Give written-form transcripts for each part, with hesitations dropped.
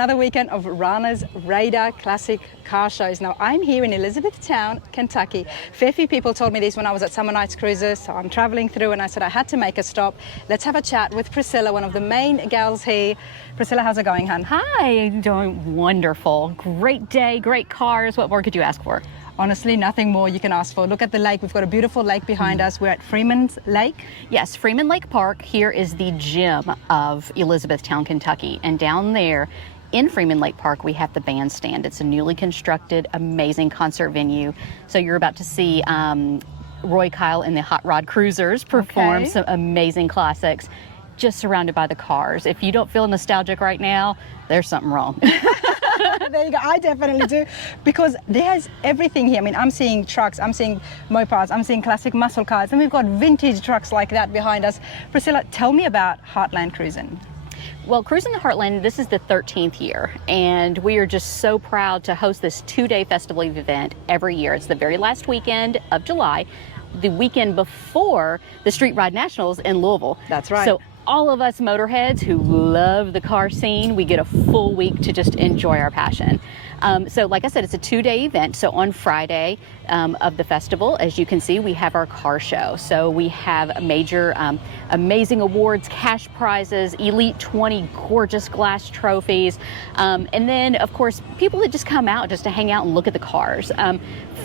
another weekend of Rana's Radar Classic car shows. Now, I'm here in Elizabethtown, Kentucky. A fair few people told me this when I was at Summer Nights Cruises, so I'm traveling through and I said I had to make a stop. Let's have a chat with Priscilla, one of the main gals here. Priscilla, how's it going, hon? Hi, doing wonderful. Great day, great cars. What more could you ask for? Honestly, nothing more you can ask for. Look at the lake. We've got a beautiful lake behind us. We're at Freeman's Lake. Yes, Freeman Lake Park here is the gem of Elizabethtown, Kentucky. And down there in Freeman Lake Park, we have the bandstand. It's a newly constructed, amazing concert venue. So you're about to see Roy Kyle and the Hot Rod Cruisers perform some amazing classics, just surrounded by the cars. If you don't feel nostalgic right now, there's something wrong. There you go. I definitely do, because there's everything here. I mean, I'm seeing trucks, I'm seeing mopeds, I'm seeing classic muscle cars, and we've got vintage trucks like that behind us. Priscilla, tell me about Heartland Cruisin. Well, Cruisin The Heartland, this is the 13th year, and we are just so proud to host this two-day festival event every year. It's the very last weekend of July, the weekend before the Street Ride Nationals in Louisville. That's right. So all of us motorheads who love the car scene, we get a full week to just enjoy our passion. So like I said, it's a two-day event. So on Friday of the festival, as you can see, we have our car show. So we have major amazing awards, cash prizes, Elite 20 gorgeous glass trophies. And then, of course, people that just come out just to hang out and look at the cars.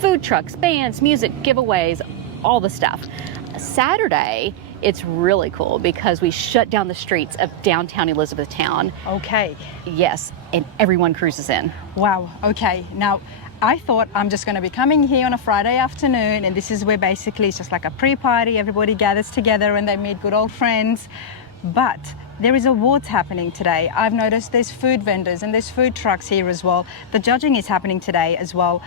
Food trucks, bands, music, giveaways, all the stuff. Saturday, it's really cool because we shut down the streets of downtown Elizabethtown. Okay. Yes, and everyone cruises in. Wow, okay. Now, I thought I'm just going to be coming here on a Friday afternoon, and this is where basically it's just like a pre-party, everybody gathers together and they meet good old friends. But there is awards happening today. I've noticed there's food vendors and there's food trucks here as well. The judging is happening today as well.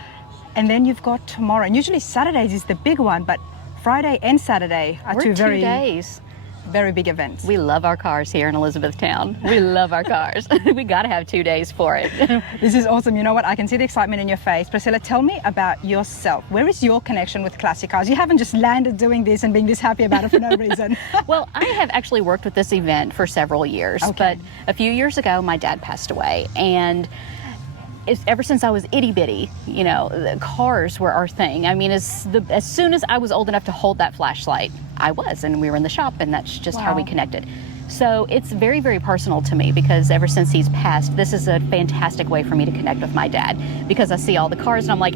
And then you've got tomorrow, and usually Saturdays is the big one, but Friday and Saturday are two very big events. We love our cars here in Elizabethtown. We love our cars. We got to have 2 days for it. This is awesome. You know what? I can see the excitement in your face. Priscilla, tell me about yourself. Where is your connection with classic cars? You haven't just landed doing this and being this happy about it for no reason. Well, I have actually worked with this event for several years, but a few years ago, my dad passed away, and ever since I was itty bitty, you know, the cars were our thing. I mean, as soon as I was old enough to hold that flashlight, and we were in the shop, and that's just how we connected. So it's very, very personal to me, because ever since he's passed, this is a fantastic way for me to connect with my dad, because I see all the cars and I'm like,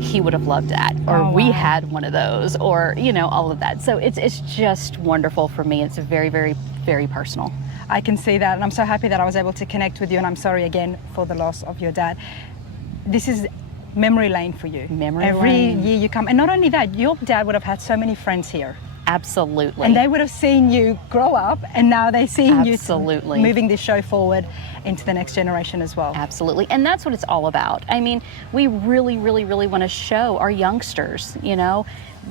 he would have loved that, or we had one of those, or, you know, all of that. So it's just wonderful for me. It's very, very, very personal. I can see that, and I'm so happy that I was able to connect with you, and I'm sorry again for the loss of your dad. This is memory lane for you. Every year you come, and not only that, your dad would have had so many friends here. Absolutely. And they would have seen you grow up, and now they're seeing you moving this show forward into the next generation as well. Absolutely. And that's what it's all about. I mean, we really, really, really want to show our youngsters, you know,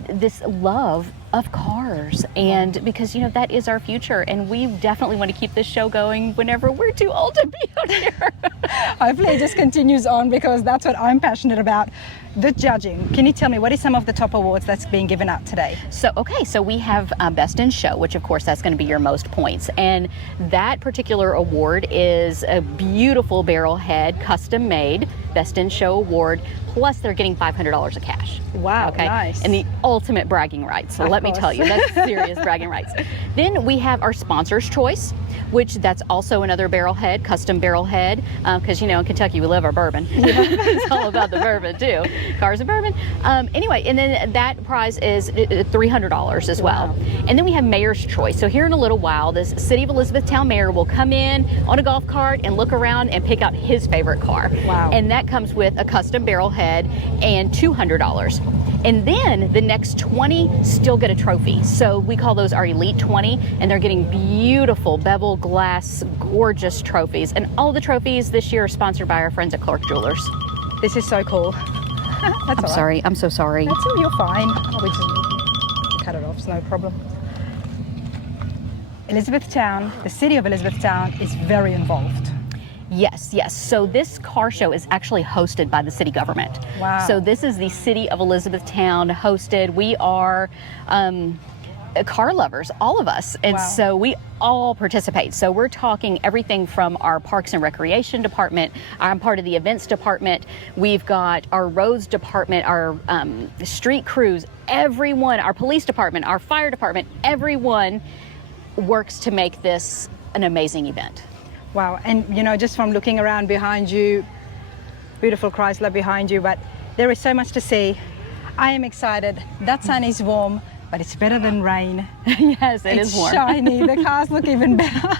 this love of cars, and because, you know, that is our future, and we definitely want to keep this show going whenever we're too old to be out here. Hopefully it just continues on, because that's what I'm passionate about. The judging. Can you tell me what is some of the top awards that's being given out today? So we have Best in Show, which of course that's going to be your most points, and that particular award is a beautiful barrel head, custom made Best in Show award, plus they're getting $500 of cash. Wow, nice. And the ultimate bragging rights. So let me tell you, that's serious bragging rights. Then we have our Sponsor's Choice, which that's also another barrel head, custom barrel head, because, you know, in Kentucky we love our bourbon. It's all about the bourbon too. Cars and bourbon. Anyway, and then that prize is $300 as well. And then we have Mayor's Choice. So here in a little while, this City of Elizabethtown mayor will come in on a golf cart and look around and pick out his favorite car. Wow. And that comes with a custom barrel head and $200. And then the next 20 still get a trophy. So we call those our Elite 20, and they're getting beautiful bevel glass, gorgeous trophies. And all the trophies this year are sponsored by our friends at Clark Jewelers. This is so cool. I'm sorry. I'm so sorry. You're fine. We just cut it off. It's no problem. Elizabethtown, the city of Elizabethtown, is very involved. Yes, yes. So this car show is actually hosted by the city government. Wow. So this is the City of Elizabethtown hosted. We are car lovers, all of us. And Wow. so we all participate. So we're talking everything from our Parks and Recreation department. I'm part of the events department. We've got our roads department, our street crews, everyone, our police department, our fire department, everyone works to make this an amazing event. Wow, and you know, just from looking around behind you, beautiful Chrysler behind you, but there is so much to see. I am excited. That sun is warm, but it's better than rain. Yes, it's warm. It's shiny. The cars look even better.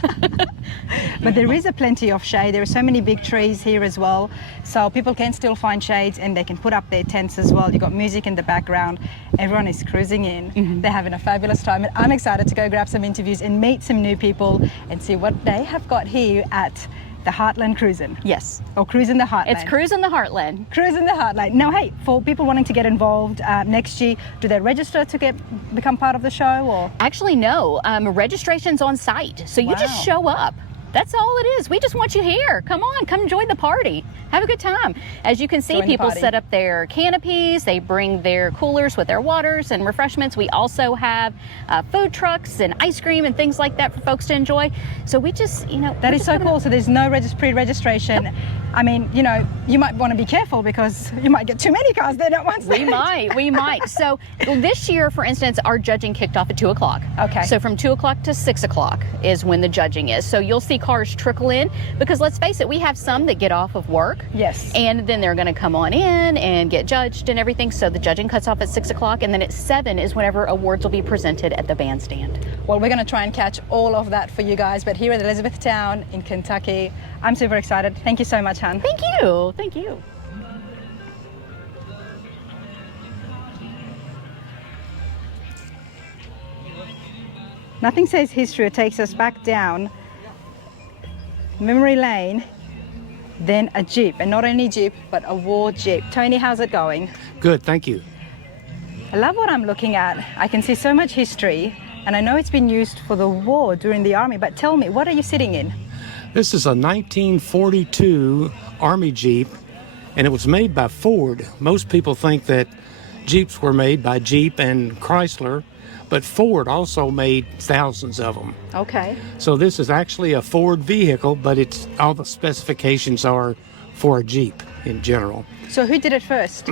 But there is a plenty of shade. There are so many big trees here as well, so people can still find shades and they can put up their tents as well. You've got music in the background. Everyone is cruising in. They're having a fabulous time, and I'm excited to go grab some interviews and meet some new people and see what they have got here at the Heartland Cruisin'. Yes. Or Cruisin The Heartland. It's Cruisin The Heartland. Cruisin The Heartland. Now, hey, for people wanting to get involved next year, do they register to become part of the show, or? Actually, no. Registration's on site. So you just Wow. show up. That's all it is. We just want you here. Come on, come join the party. Have a good time. As you can see, Join the people party. set up their canopies. They bring their coolers with their waters and refreshments. We also have food trucks and ice cream and things like that for folks to enjoy. So we just, That is so cool. So there's no pre-registration. I mean, you know, you might want to be careful because you might get too many cars there at once. We might. So this year, for instance, our judging kicked off at 2 o'clock. Okay. So from 2 o'clock to 6 o'clock is when the judging is. So you'll see cars trickle in because let's face it, we have some that get off of work. Yes. And then they're going to come on in and get judged and everything. So the judging cuts off at 6 o'clock, and then at 7 is whenever awards will be presented at the bandstand. Well, we're going to try and catch all of that for you guys, but here at Elizabethtown in Kentucky, I'm super excited. Thank you so much, Han. Thank you. Thank you. Nothing says history. It takes us back down memory lane, then a Jeep, and not only Jeep, but a war Jeep. Tony, how's it going? Good, thank you. I love what I'm looking at. I can see so much history, and I know it's been used for the war during the Army, but tell me, what are you sitting in? This is a 1942 Army Jeep, and it was made by Ford. Most people think that Jeeps were made by Jeep and Chrysler, but Ford also made thousands of them. Okay. So this is actually a Ford vehicle, but it's all the specifications are for a Jeep in general. So who did it first?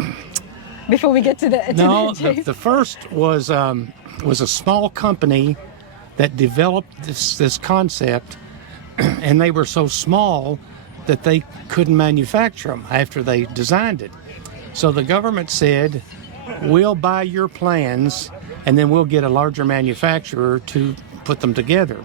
Before we get to the No, Jeep. the first was a small company that developed this concept, and they were so small that they couldn't manufacture them after they designed it. So the government said, we'll buy your plans and then we'll get a larger manufacturer to put them together.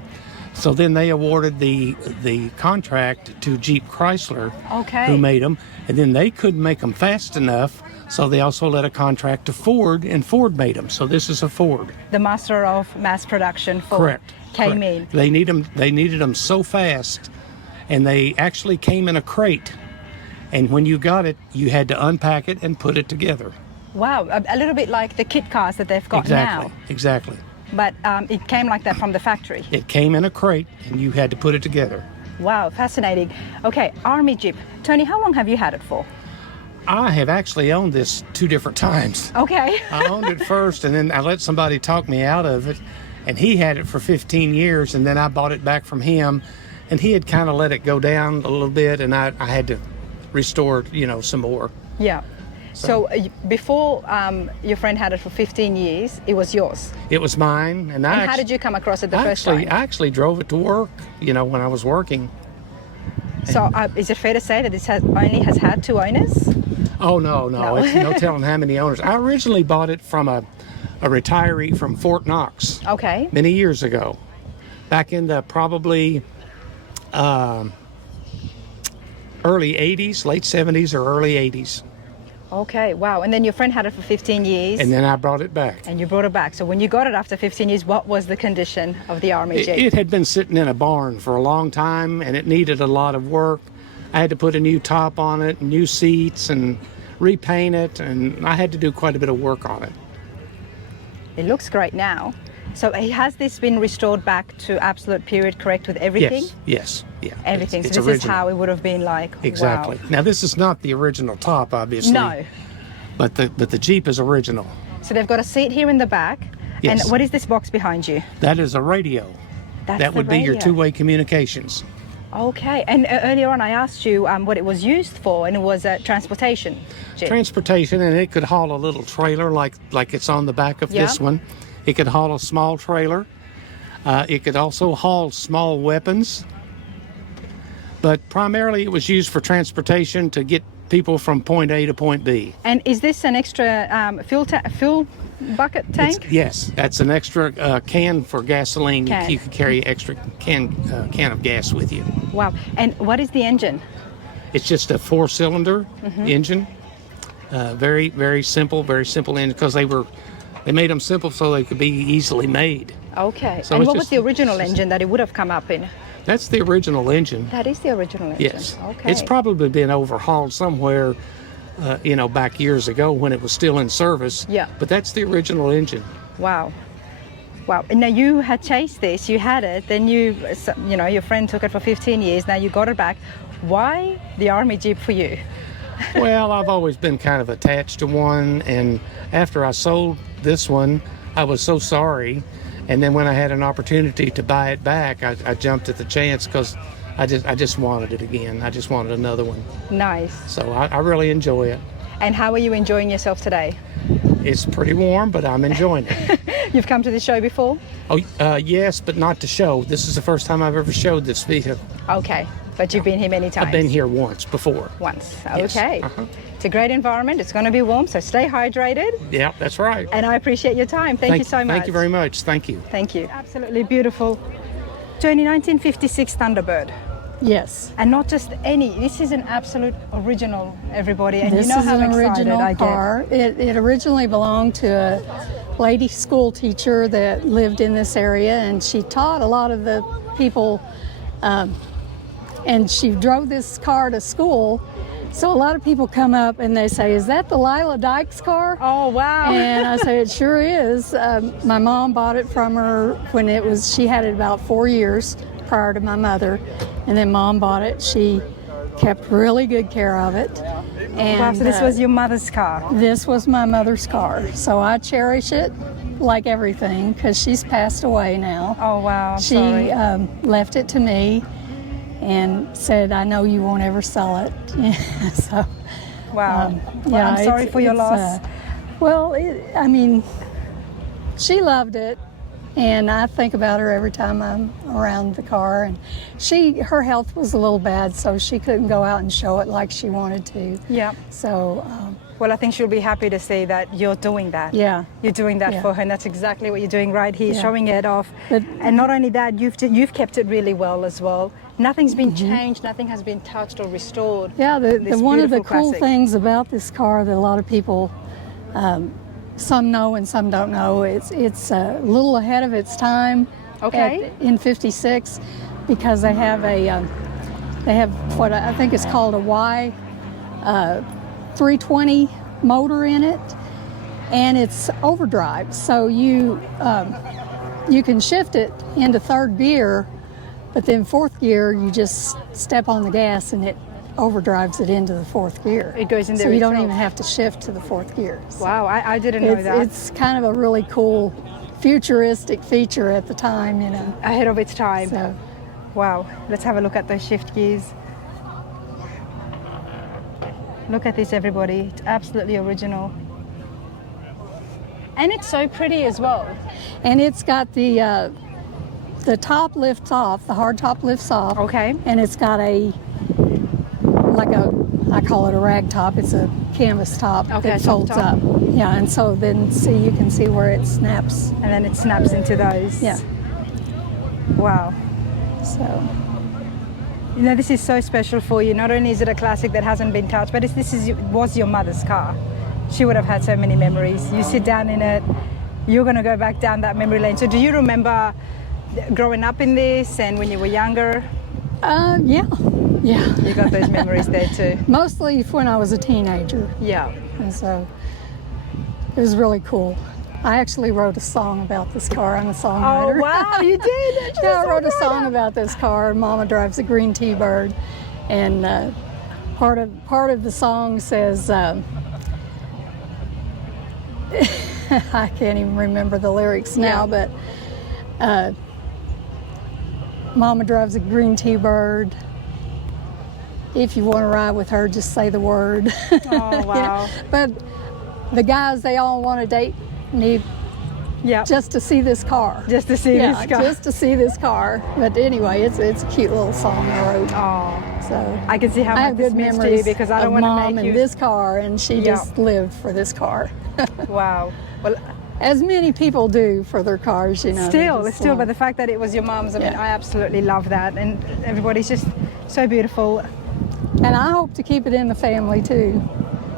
So then they awarded the contract to Jeep Chrysler, Okay. who made them, and then they couldn't make them fast enough, so they also let a contract to Ford, and Ford made them. So this is a Ford. The master of mass production for Correct. came Correct. in. They needed them so fast, and they actually came in a crate. And when you got it, you had to unpack it and put it together. Wow, a little bit like the kit cars that they've got Exactly. now. Exactly. But it came like that from the factory. It came in a crate, and you had to put it together. Wow, fascinating. Okay, Army Jeep. Tony, how long have you had it for? I have actually owned this 2 different times. Okay. I owned it first, and then I let somebody talk me out of it, and he had it for 15 years, and then I bought it back from him, and he had kind of let it go down a little bit, and I had to restore, some more. Yeah. So before your friend had it for 15 years, it was yours. It was mine, and How did you come across it the first time? I actually drove it to work, when I was working. So is it fair to say that this only has had 2 owners? Oh, no. It's no telling how many owners. I originally bought it from a retiree from Fort Knox Okay. many years ago, back in the probably early 80s, late 70s or early 80s. Okay, wow. And then your friend had it for 15 years. And then I brought it back. And you brought it back. So when you got it after 15 years, what was the condition of the Army Jeep? It had been sitting in a barn for a long time, and it needed a lot of work. I had to put a new top on it, new seats, and repaint it, and I had to do quite a bit of work on it. It looks great now. So has this been restored back to absolute period correct with everything? Yes, yeah. Everything. It's So this original. is how it would have been like. Exactly. Wow. Now this is not the original top, obviously. No. But the Jeep is original. So they've got a seat here in the back, Yes. And what is this box behind you? That is a radio. That's That the would be your radio. two-way communications. Okay. And earlier on I asked you what it was used for, and it was transportation. Jim. Transportation, and it could haul a little trailer like it's on the back of this Yeah. one. It could haul a small trailer. It could also haul small weapons. But primarily it was used for transportation to get people from point A to point B. And is this an extra fuel bucket tank? Yes, that's an extra can for gasoline. Can. You could carry extra can of gas with you. Wow. And what is the engine? It's just a 4-cylinder Mm-hmm. engine. Very, very simple engine, because they made them simple so they could be easily made. Okay. So and it's what was just- the original engine that it would have come up in? That's the original engine. That is the original engine. Yes. Okay. It's probably been overhauled somewhere, back years ago when it was still in service. Yeah. But that's the original engine. Wow. Wow. And now you had chased this, you had it, then your friend took it for 15 years, now you got it back. Why the Army Jeep for you? Well, I've always been kind of attached to one, and after I sold this one, I was so sorry. And then when I had an opportunity to buy it back, I jumped at the chance because I just wanted it again. I just wanted another one. Nice. So I really enjoy it. And how are you enjoying yourself today? It's pretty warm, but I'm enjoying it. You've come to the show before? Oh, yes, but not to show. This is the first time I've ever showed this vehicle. Okay. But you've been here many times? I've been here once before. Once. Yes. Okay. Uh-huh. It's a great environment. It's going to be warm, so stay hydrated. Yeah, that's right. And I appreciate your time. Thank you so much. Thank you very much. Thank you. Thank you. Absolutely beautiful. Jodie, 1956 Thunderbird. Yes. And not just any. This is an absolute original, everybody. And This you know is how an excited original I get. car. It originally belonged to a lady school teacher that lived in this area, and she taught a lot of the people, and she drove this car to school. So a lot of people come up and they say, "Is that the Lila Dykes car?" Oh, wow. And I say, "It sure is." My mom bought it from her when she had it about 4 years prior to my mother, and then Mom bought it. She kept really good care of it. And Wow, so this was your mother's car. this was my mother's car, so I cherish it like everything because she's passed away now. Oh, wow. I'm She sorry. left it to me and said, "I know you won't ever sell it." So, Wow. Well, yeah, I'm sorry for your loss. she loved it, and I think about her every time I'm around the car. And her health was a little bad, so she couldn't go out and show it like she wanted to. Yeah. So, Well, I think she'll be happy to see that you're doing that. yeah. You're doing that Yeah. for her, and that's exactly what you're doing right here, Yeah. showing it off. But- And not only that, you've kept it really well as well. Nothing's been changed, nothing has been touched or restored. Yeah, This one of the beautiful cool classic. things about this car that a lot of people, some know and some don't know, it's a little ahead of its time. Okay. In '56, because they have what I think is called a Y 320 motor in it, and it's overdrive. So you can shift it into third gear, but then fourth gear you just step on the gas and it overdrives it into the fourth gear. It goes in So there you don't itself. even have to shift to the fourth gear. So Wow, I didn't know that. it's kind of a really cool futuristic feature at the time, you know. Ahead of its time. So Wow, let's have a look at those shift gears. Look at this, everybody. It's absolutely original. And it's so pretty as well. and it's got the top lifts off, the hard top lifts off. Okay. And it's got I call it a rag top. It's a canvas top Okay, that soft folds top. up. Yeah, and so then you can see where it snaps. And then it snaps into those. Yeah. Wow. So You know, this is so special for you. Not only is it a classic that hasn't been touched, but was your mother's car. She would have had so many memories. You sit down in it, you're going to go back down that memory lane. So do you remember growing up in this and when you were younger? yeah. You got those memories there too. Mostly when I was a teenager, Yeah. and so it was really cool. I actually wrote a song about this car. I'm a Oh, songwriter. wow, you did? Yeah, I wrote a song about this car. Mama drives a green T-Bird, and part of the song says, I can't even remember the lyrics now, but Mama drives a green T-Bird. If you want to ride with her, just say the word. Oh, wow. But the guys, they all want to date me just to see this car. Just to see this car. Just to see this car. But anyway, it's a cute little song I wrote. Oh, so I can see how I much have this good means to memories you because I don't of want to Mom make and you. this car, and she just lived for this car. Wow. Well, As many people do for their cars, you know. still, but the fact that it was your mom's, I mean, I absolutely love that, and everybody's just so beautiful. And I hope to keep it in the family too.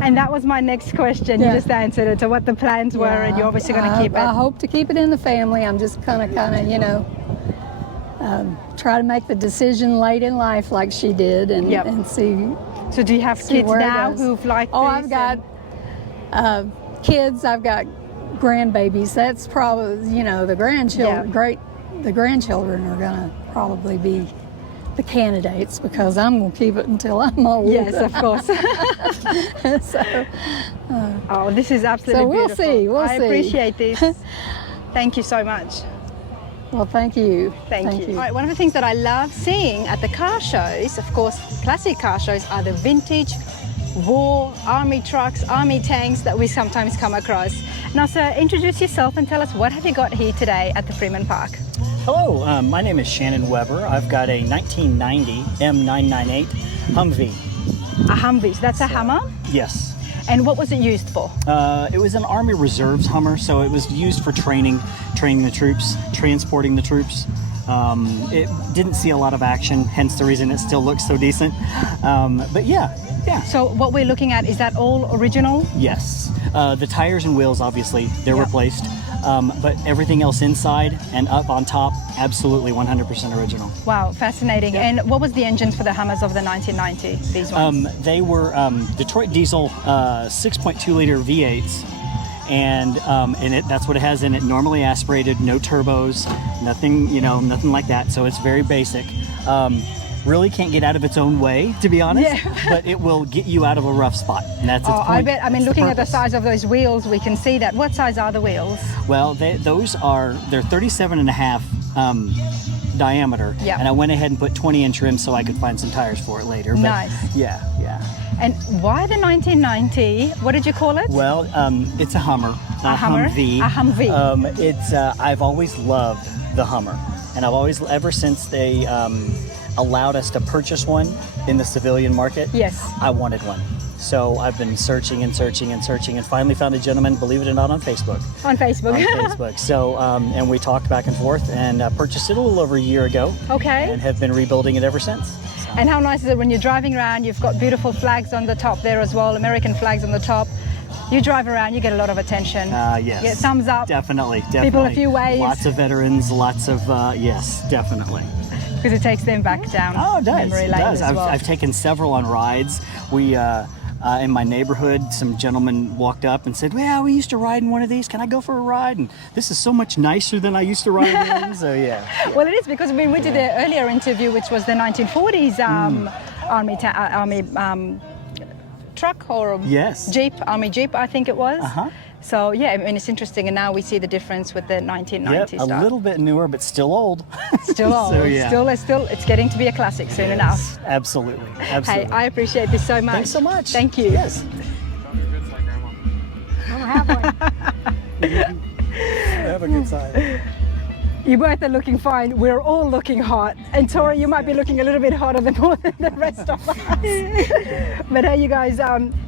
And that was my next question. You just answered it. So what the plans were, and you're obviously going to keep it. I hope to keep it in the family. I'm just kind of, you know, try to make the decision late in life like she did, and see. So do you have kids now who've liked this? Oh, I've got kids. I've got grandbabies. That's probably, you know, the grandchildren. The grandchildren are going to probably be the candidates because I'm going to keep it until I'm old. Yes, of course. Oh, this is absolutely beautiful. So we'll see. I appreciate this. Thank you so much. Well, thank you. Thank you. All right, one of the things that I love seeing at the car shows, of course, classic car shows, are the vintage war army trucks, army tanks that we sometimes come across. Now, sir, introduce yourself and tell us what have you got here today at the Freeman Park. Hello, my name is Shannon Weber. I've got a 1990 M998 Humvee. A Humvee, so that's a Hummer? Yes. And what was it used for? It was an Army Reserves Hummer, so it was used for training the troops, transporting the troops. It didn't see a lot of action, hence the reason it still looks so decent. But yeah. So what we're looking at, is that all original? Yes. The tires and wheels, obviously, they're replaced. But everything else inside and up on top, absolutely 100% original. Wow, fascinating. And what was the engines for the Hummers of the 1990, these ones? They were Detroit diesel 6.2 liter V8s, and that's what it has in it. Normally aspirated, no turbos, nothing, nothing like that. So it's very basic. Really can't get out of its own way, to be honest, but it will get you out of a rough spot, and that's its point. I bet. I mean, looking at the purpose. size of those wheels, we can see that. What size are the wheels? Well, they're 37.5 diameter, and I went ahead and put 20-inch rims so I could find some tires for it later. But nice. Yeah. And why the 1990? What did you call it? Well, it's a Hummer, a Hummer, Humvee. a Humvee. I've always loved the Hummer, and I've always, ever since they allowed us to purchase one in the civilian market. Yes. I wanted one. So I've been searching and finally found a gentleman, believe it or not, on Facebook. On Facebook. So, and we talked back and forth and purchased it a little over a year ago. Okay. And have been rebuilding it ever since. So. And how nice is it when you're driving around, you've got beautiful flags on the top there as well, American flags on the top. You drive around, you get a lot of attention. Yes. You get thumbs up. Definitely. People a few waves. Lots of veterans, lots of, yes, definitely. Because it takes them back down memory lane as well. I've taken several on rides. We, in my neighborhood, some gentlemen walked up and said, "Well, we used to ride in one of these. Can I go for a ride? And this is so much nicer than I used to ride in." So yeah. Well, it is, because we did the earlier interview, which was the 1940s army truck or Jeep, Army Jeep, I think it was. So yeah, I mean, it's interesting, and now we see the difference with the 1990s stuff. A little bit newer, but still old. Still old. So, yeah. Still, it's getting to be a classic soon enough. Absolutely. Hey, I appreciate this so much. Thanks so much. Thank you. Yes. I don't have one. Have a good side. You both are looking fine. We're all looking hot. And Tori, you might be looking a little bit hotter than more than the rest of us. But hey, you guys,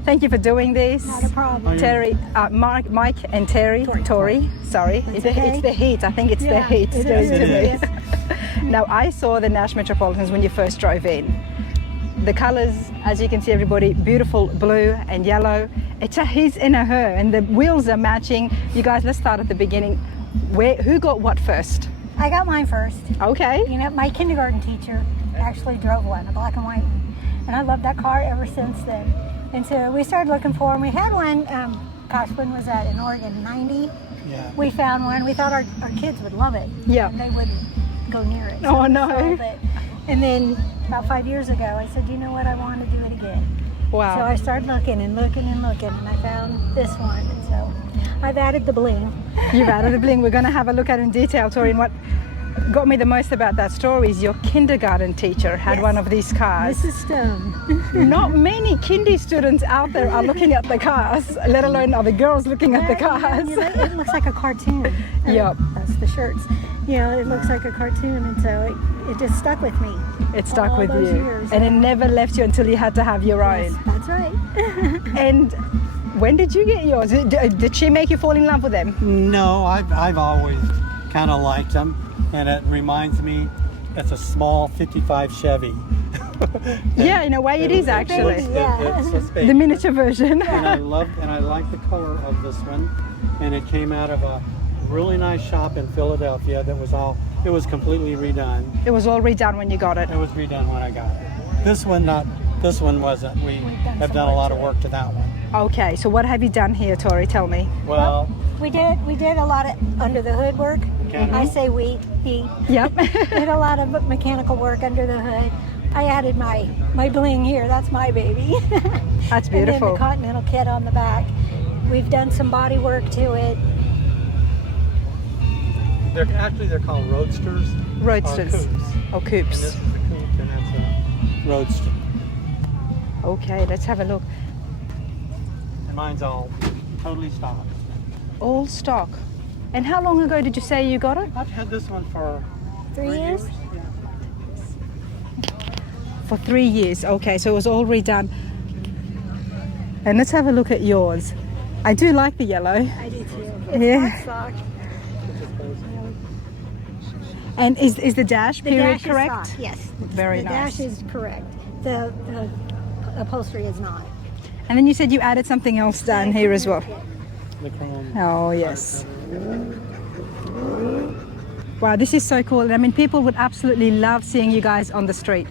thank you for doing this. Not a problem. Terry, Mike and Tori. Sorry, it's the heat. I think it's the heat doing to me. Now, I saw the Nash Metropolitans when you first drove in. The colors, as you can see, everybody, beautiful blue and yellow. It's a his and a her, and the wheels are matching. You guys, let's start at the beginning. Who got what first? I got mine first. Okay. You know, my kindergarten teacher actually drove one, a black and white one. And I loved that car ever since then. And so we started looking for them. We had one, gosh, when was that, in Oregon, 90? Yeah. We found one. We thought our kids would love it. Yeah. And they wouldn't go near it. Oh, we no. sold it. And then about 5 years ago, I said, you know what, I want to do it again. Wow. So I started looking and looking and looking, and I found this one. And so I've added the bling. You've added a bling. We're going to have a look at it in detail, Tori. And what got me the most about that story is your kindergarten teacher had Yes. one of these cars. Mrs. Stone. Not many kindy students out there are looking at the cars, let alone other girls looking at the cars. It looks like a cartoon. Yep. That's the shirts. You know, it looks like a cartoon, and so it just stuck with me. It stuck all with those you. years. And it never left you until you had to have your Yes, own. that's right. And when did you get yours? Did she make you fall in love with them? No, I've always kind of liked them, and it reminds me, it's a small 55 Chevy. Yeah, in a way it is actually. It's a space. The miniature version. And I like the color of this one, and it came out of a really nice shop in Philadelphia that was completely redone. It was all redone when you got it. It was redone when I got it. This one wasn't. We have done a lot of work to that one. Okay, so what have you done here, Tori? Tell me. Well, We did a lot of under the hood work. Okay. I say he Yep. did a lot of mechanical work under the hood. I added my bling here. That's my baby. That's And then beautiful. the Continental kit on the back. We've done some body work to it. they're called Roadsters. Roadsters. Or Or coupes. coupes. And this is the coupe, and that's a Roadster. Okay, let's have a look. And mine's all totally stock. All stock. And how long ago did you say you got it? I've had this one for 3 years. Yeah. For 3 years. Okay, so it was all redone. And let's have a look at yours. I do like the yellow. I do too. It's Yeah. stock. And is the dash The period dash correct? is stock. Yes. Very the nice. dash is correct. The upholstery is not. And then you said you added something else down here as well. The chrome. Oh, yes. Wow, this is so cool. I mean, people would absolutely love seeing you guys on the street.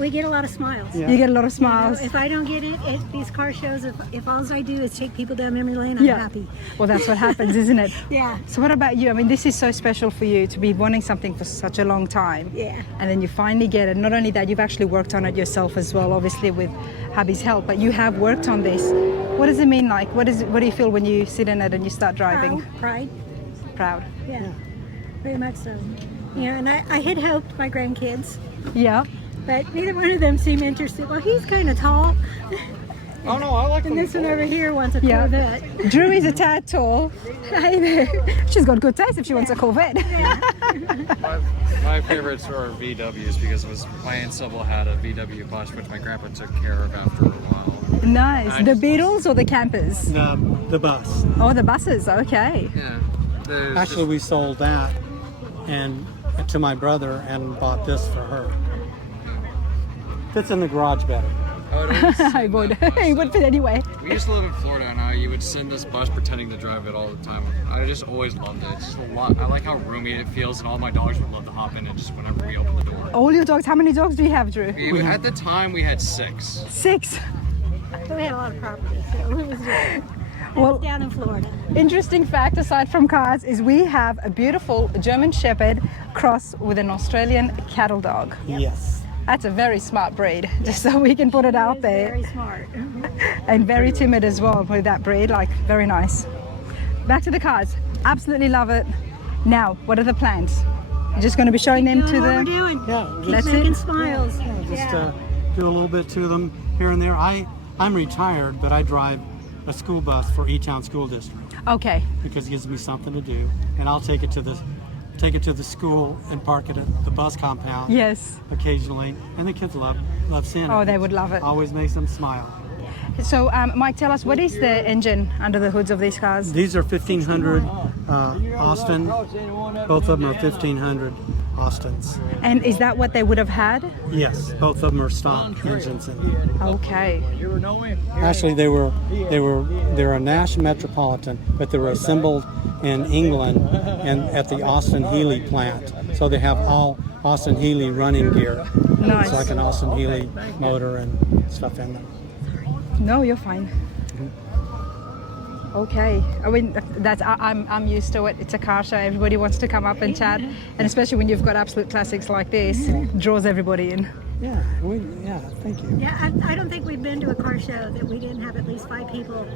We get a lot of smiles. Yeah. You get a lot of You know, smiles. if I don't get it at these car shows, if all I do is take people down memory lane, I'm Yeah. happy. Well, that's what happens, isn't it? Yeah. So what about you? I mean, this is so special for you to be wanting something for such a long time. Yeah. And then you finally get it. Not only that, you've actually worked on it yourself as well, obviously with hubby's help, but you have worked on this. What does it mean like? What do you feel when you sit in it and you start driving? Pride. Proud. Yeah. Very much so. You know, and I had hoped my grandkids, Yeah. but neither one of them seemed interested. Well, he's kind of tall. Oh no, I like And them. this one over here wants a Yeah. Corvette. Drew is a tad tall. Hey there. She's got good taste if she wants a Corvette. My favorites are VWs because my Aunt Sybil had a VW bus, which my grandpa took care of after a while. Nice. The Beetles or the campers? The bus. Oh, the buses. Okay. Yeah. There's Actually, we sold that and to my brother and bought this for her. Fits in the garage better. I would. It would fit anyway. We used to live in Florida, and you would send this bus pretending to drive it all the time. I just always loved it. It's just a lot. I like how roomy it feels, and all my dogs would love to hop in it just whenever we open the door. All your dogs. How many dogs do you have, Drew? At the time, we had 6. 6. But we had a lot of property, so it was good. Well, Down in Florida. interesting fact aside from cars is we have a beautiful German Shepherd cross with an Australian cattle dog. Yes. That's a very smart breed, just so we can put it out He was there. Very smart. And very timid as well with that breed, like very nice. Back to the cars. Absolutely love it. Now, what are the plans? You're just going to be showing them to Doing what we're the... doing. Yeah. Keep That's making it? smiles. Just do a little bit to them here and there. I'm retired, but I drive a school bus for E-Town School District Okay. because it gives me something to do, and I'll take it to the school and park it at the bus compound Yes. occasionally, and the kids love seeing it. Oh, they would love it. Always makes them smile. So, Mike, tell us, what is the engine under the hoods of these cars? These are 1500 Austin. Both of them are 1500 Austins. And is that what they would have had? Yes, both of them are stock engines in here. Okay. Actually, they're a Nash Metropolitan, but they were assembled in England and at the Austin Healey plant. So they have all Austin Healey running gear. Nice. It's like an Austin Healey motor and stuff in them. No, you're fine. Okay. I mean, I'm used to it. It's a car show. Everybody wants to come up and chat, and especially when you've got absolute classics like this, it draws everybody in. Yeah, thank you. Yeah, I don't think we've been to a car show that we didn't have at least 5 people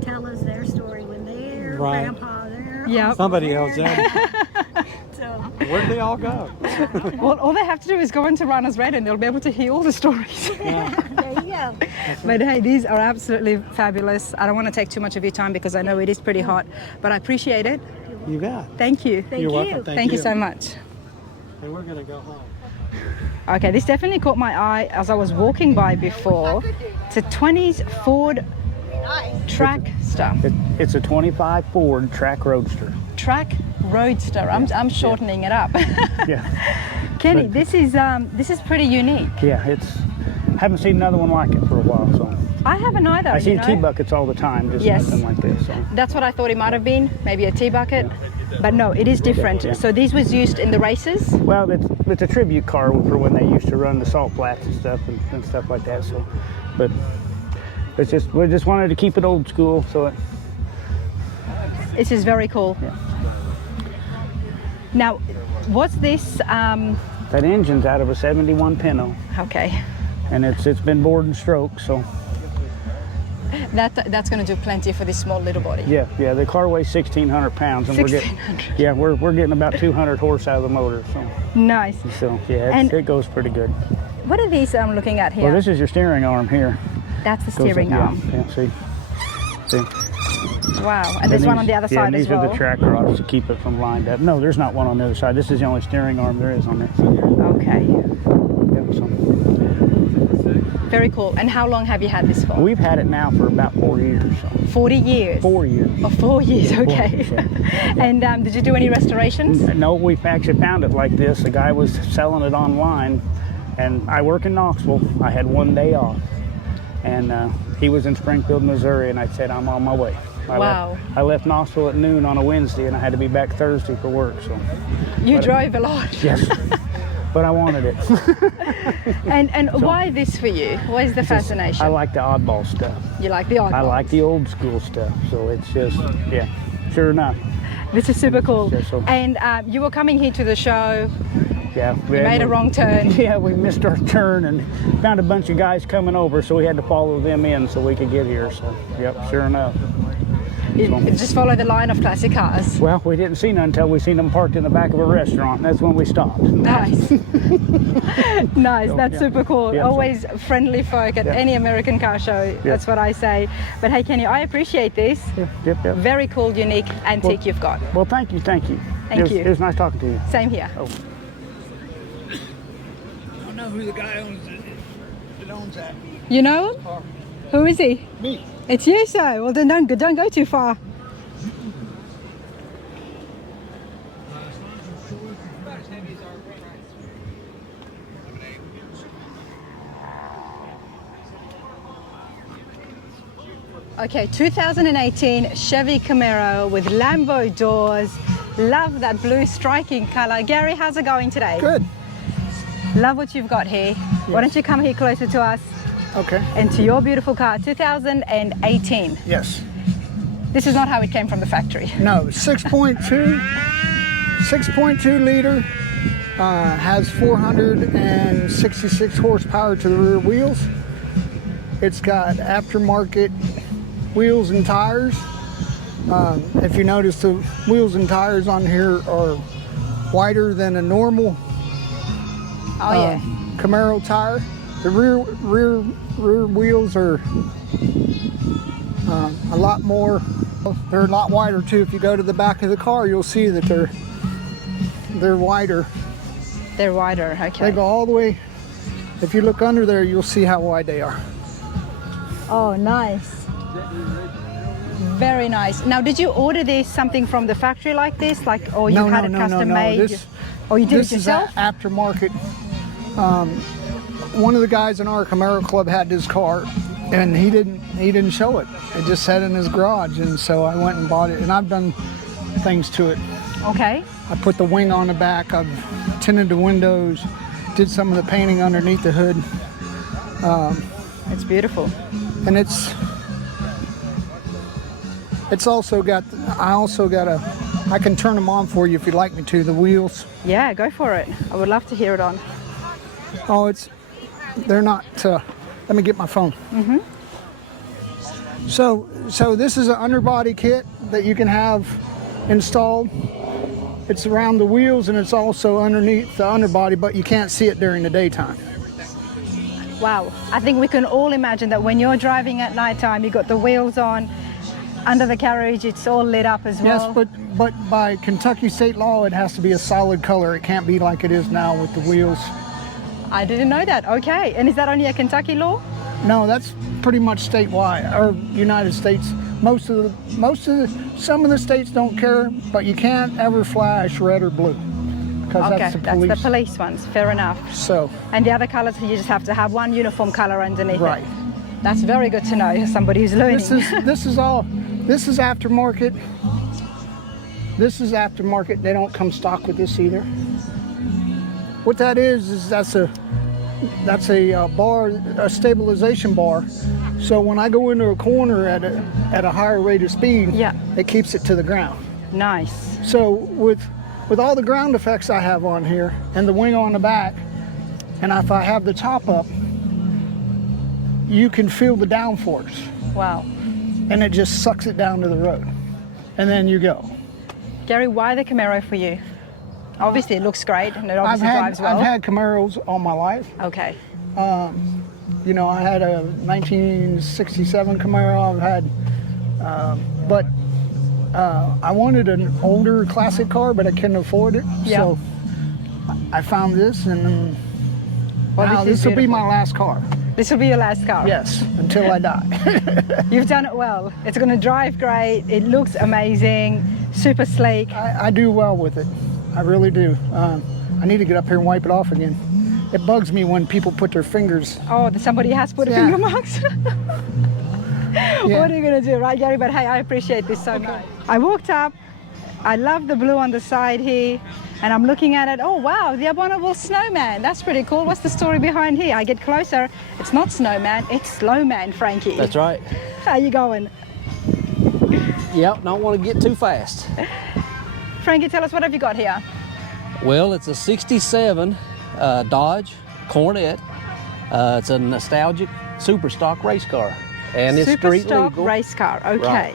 tell us their story when their Right. grandpa, their Yep. Somebody else said, so where'd they all go? Well, all they have to do is go into Runner's Red and they'll be able to hear all the stories. there you go. But hey, these are absolutely fabulous. I don't want to take too much of your time because I know it is pretty hot, but I appreciate it. You bet. Thank you. Thank You're you. welcome. Thank you so much. And we're gonna go home. Okay, this definitely caught my eye as I was walking by before. It's a 20s Ford Trackster. It's a 25 Ford Track Roadster. Track Roadster. I'm shortening it up. Yeah, Kenny, But- this is pretty unique. yeah. I haven't seen another one like it for a while, so I haven't either. I see you know? T-buckets all the time, just Yes. nothing like this. So. That's what I thought it might have been, maybe a tea bucket. But no, it is different. Yeah. So these was used in the races. Well, it's a tribute car for when they used to run the salt flats and stuff like that. So, but we just wanted to keep it old school. So, This is very cool. Yeah. Now, what's this? that engine's out of a '71 Pinto, Okay, and it's been bored and stroked. So, that's going to do plenty for this small little body. yeah. The car weighs 1,600 pounds, and 1,600. we're getting about 200 horse out of the motor. Nice. So yeah, And- it goes pretty good. What are these I'm looking at here? Well, this is your steering arm here. That's the Goes up- steering arm. Yeah, see. Wow. And there's one on the other side as these are well. the track rods to keep it from lined up. No, there's not one on the other side. This is the only steering arm there is on this. Okay. Yeah, so Very cool. And how long have you had this for? we've had it now for about 4 years. So 40 years. 4 years. Oh, 4 years. Okay. years, yeah. And did you do any restorations? No, we actually found it like this. The guy was selling it online, and I work in Knoxville. I had 1 day off, and he was in Springfield, Missouri, and I said, I'm on my way. Wow. I left Knoxville at noon on a Wednesday, and I had to be back Thursday for work. So You drove a lot. yes, but I wanted it. And why this for you? What is the fascination? I like the oddball stuff. You like the odd I ones. like the old school stuff. So it's just, yeah, sure enough. This is super cool. Yeah, so- And you were coming here to the show. Yeah, we You made a wrong turn. Yeah, we missed our turn and found a bunch of guys coming over, so we had to follow them in so we could get here. So, yep, sure enough. You just follow the line of classic cars. Well, we didn't see none until we seen them parked in the back of a restaurant, and that's when we stopped. Nice. Nice. That's yeah. super cool. Yeah, so- Always friendly folk at Yeah. any American car show. That's what I say. But hey, Kenny, I appreciate this. Yep. Very cool, unique antique you've got. Well, thank you. Thank you. It was nice talking to you. Same here. Oh. I don't know who the guy that owns that. You know him? Who is he? Me. It's you, so. Well, then don't go too far. Okay, 2018 Chevy Camaro with Lambo doors. Love that blue striking color. Gary, how's it going today? Good. Love what you've got here. Why don't you come here closer to us Okay. and to your beautiful car, 2018. Yes. This is not how it came from the factory. No, 6.2 liter, has 466 horsepower to the rear wheels. It's got aftermarket wheels and tires. If you notice, the wheels and tires on here are wider than a normal Oh yeah. Camaro tire. The rear wheels are a lot more. They're a lot wider too. If you go to the back of the car, you'll see that they're wider. They're wider, They okay. go all the way. If you look under there, you'll see how wide they are. Oh, nice. Very nice. Now, did you order this something from the factory like this? Like, or you had it custom made? This, Or you did this it yourself? is aftermarket. One of the guys in our Camaro club had this car, and he didn't show it. It just sat in his garage, and so I went and bought it. And I've done things to it. Okay. I put the wing on the back. I've tinted the windows. Did some of the painting underneath the hood. It's beautiful. And it's also got. I can turn them on for you if you'd like me to. The wheels. Yeah, go for it. I would love to hear it on. Oh, they're not. Let me get my phone. So this is an underbody kit that you can have installed. It's around the wheels and it's also underneath the underbody, but you can't see it during the daytime. Wow, I think we can all imagine that when you're driving at nighttime, you got the wheels on, under the carriage, it's all lit up as well. Yes, but by Kentucky state law, it has to be a solid color. It can't be like it is now with the wheels. I didn't know that. Okay, and is that only a Kentucky law? No, that's pretty much statewide, or United States. Some of the states don't care, but you can't ever flash red or blue because Okay, that's the police. ones. Fair enough. So, And the other colors, you just have to have one uniform color underneath right. it. That's very good to know as somebody who's learning. This is aftermarket. This is aftermarket. They don't come stock with this either. What that is that's a bar, a stabilization bar. So when I go into a corner at a higher rate of speed, it keeps it to the ground. Nice. So with all the ground effects I have on here and the wing on the back, and if I have the top up, you can feel the downforce. Wow. And it just sucks it down to the road. And then you go. Gary, why the Camaro for you? Obviously it looks great and it obviously drives well. I've had Camaros all my life. Okay. You know, I had a 1967 Camaro. I've had, I wanted an older classic car, but I couldn't afford it. Yeah. So I found this, and now this will be my last car. This will be your last car? Yes, until I die. You've done it well. It's going to drive great. It looks amazing, super sleek. I do well with it. I really do. I need to get up here and wipe it off again. It bugs me when people put their fingers. Oh, somebody has put finger marks? Yeah. What are you going to do, right, Gary? But hey, I appreciate this so much. I walked up. I love the blue on the side here. And I'm looking at it. Oh, wow, the abominable snowman. That's pretty cool. What's the story behind here? I get closer. It's not snowman. It's Slowman, Frankie. That's right. How you going? Yep, don't want to get too fast. Frankie, tell us, what have you got here? Well, it's a 67 Dodge Coronet. It's a nostalgic super stock race car. And it's Super street stock legal. race car, okay. Right.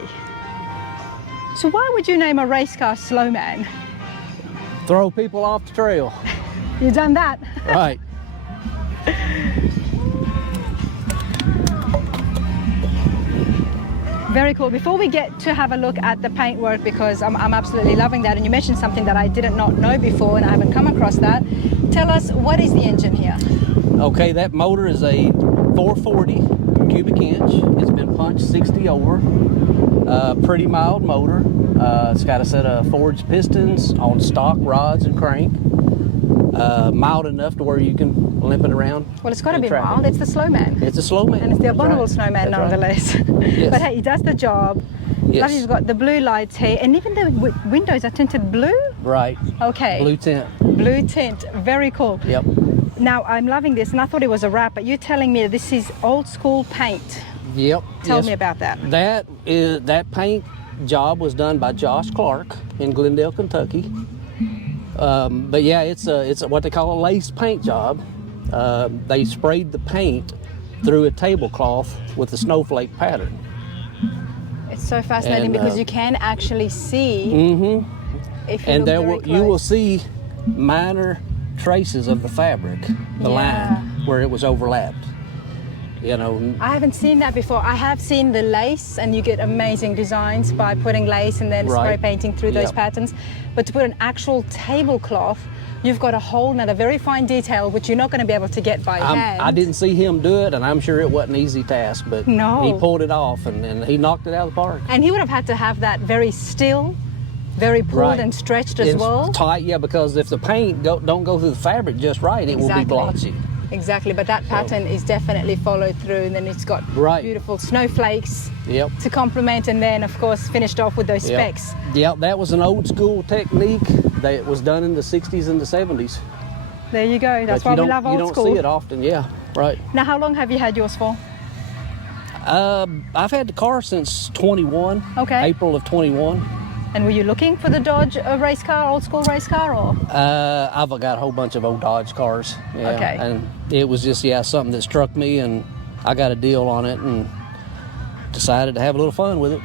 So why would you name a race car Slowman? Throw people off the trail. You done that? Right. Very cool. Before we get to have a look at the paintwork, because I'm absolutely loving that, and you mentioned something that I did not know before and I haven't come across that. Tell us, what is the engine here? Okay, that motor is a 440 cubic inch. It's been punched 60 over. Pretty mild motor. It's got a set of forged pistons on stock rods and crank. Mild enough to where you can limp it around. Well, it's got to in be traffic. mild. It's the Slowman. It's a Slowman. And it's the That's abominable right. snowman, That's nonetheless. Yes. But hey, it does the job. Yes. Love you've got the blue lights here, and even the windows are tinted blue. Right. Okay. Blue tint. Blue tint. Very cool. Yep. Now, I'm loving this, and I thought it was a wrap, but you're telling me this is old school paint. Yep. Tell me about that. That paint job was done by Josh Clark in Glendale, Kentucky. But yeah, it's what they call a lace paint job. They sprayed the paint through a tablecloth with a snowflake pattern. It's so fascinating And, because you can actually see if you And look there very you will close. see minor traces of the fabric, the line where it was overlapped. You know. I haven't seen that before. I have seen the lace, and you get amazing designs by putting lace and then spray painting through those patterns. But to put an actual tablecloth, you've got a whole nother very fine detail which you're not going to be able to get by hand. I didn't see him do it, and I'm sure it wasn't an easy task, but he pulled it off, and he knocked it out of the park. And he would have had to have that very still, very pulled and stretched as well. Tight, yeah, because if the paint don't go through the fabric just right, it will be blotchy. Exactly, but that pattern is definitely followed through, and then it's got beautiful snowflakes to complement, and then of course finished off with those specs. Yep, that was an old school technique that was done in the 60s and the 70s. There you go, that's why we love old school. You don't see it often, right. Now, how long have you had yours for? I've had the car since 21, April of 21. And were you looking for the Dodge race car, old school race car, or? I've got a whole bunch of old Dodge cars. Yeah. Okay. And it was just, something that struck me, and I got a deal on it and decided to have a little fun with it.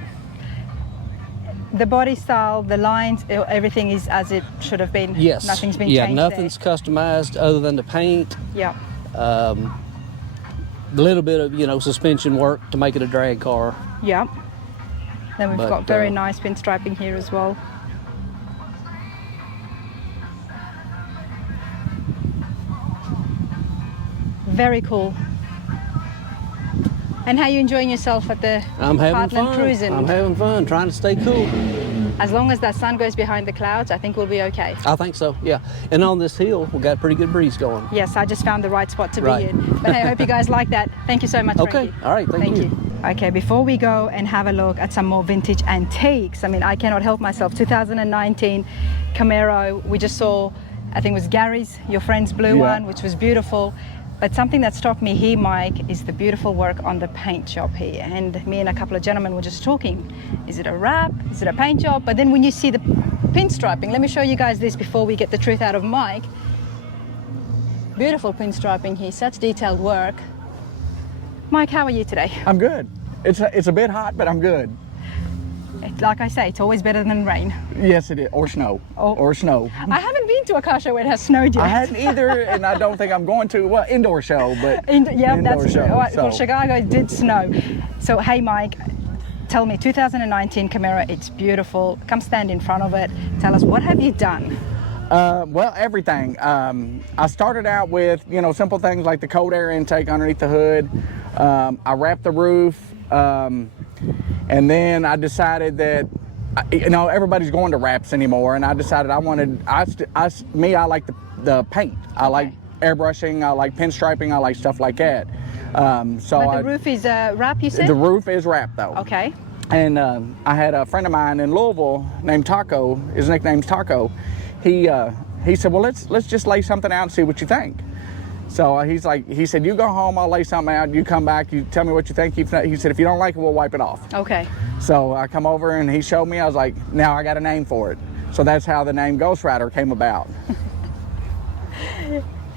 The body style, the lines, everything is as it should have been? Yes. Nothing's been yeah, changed nothing's customized other than the paint. Yeah. A little bit of, suspension work to make it a drag car. Yeah. Then we've But, got very nice pinstriping here as well. Very cool. And how are you enjoying yourself at the I'm having Heartland fun. Cruisin? I'm having fun, trying to stay cool. As long as that sun goes behind the clouds, I think we'll be okay. I think so, yeah. And on this hill, we got a pretty good breeze going. Yes, I just found the right spot to Right. be in. But hey, I hope you guys like that. Thank you so much, Okay, Frankie. all right, thank you. Okay, before we go and have a look at some more vintage antiques, I mean, I cannot help myself. 2019 Camaro, we just saw, I think it was Garry's, your friend's blue one, which was beautiful. But something that struck me here, Mike, is the beautiful work on the paint job here. And me and a couple of gentlemen were just talking. Is it a wrap? Is it a paint job? But then when you see the pinstriping, let me show you guys this before we get the truth out of Mike. Beautiful pinstriping here, such detailed work. Mike, how are you today? I'm good. It's a bit hot, but I'm good. Like I say, it's always better than rain. Yes, it is. Or snow. Oh. Or snow. I haven't been to a car show where it has snowed yet. I hadn't either, and I don't think I'm going to. Well, indoor show, but Yeah, indoor that's show. true. Well, so. Chicago it did snow. So hey, Mike, tell me, 2019 Camaro, it's beautiful. Come stand in front of it. Tell us, what have you done? Well, everything. I started out with, simple things like the cold air intake underneath the hood. I wrapped the roof, and then I decided that, everybody's going to wraps anymore, and I decided I like the paint. I like airbrushing, I like pinstriping, I like stuff like that. But the roof is wrap, you said? The roof is wrapped, though. Okay. And I had a friend of mine in Louisville named Taco. His nickname's Taco. He said, well, let's just lay something out and see what you think. So he said, you go home, I'll lay something out, you come back, you tell me what you think. He said, if you don't like it, we'll wipe it off. Okay. So I come over and he showed me, I was like, now I got a name for it. So that's how the name Ghost Rider came about.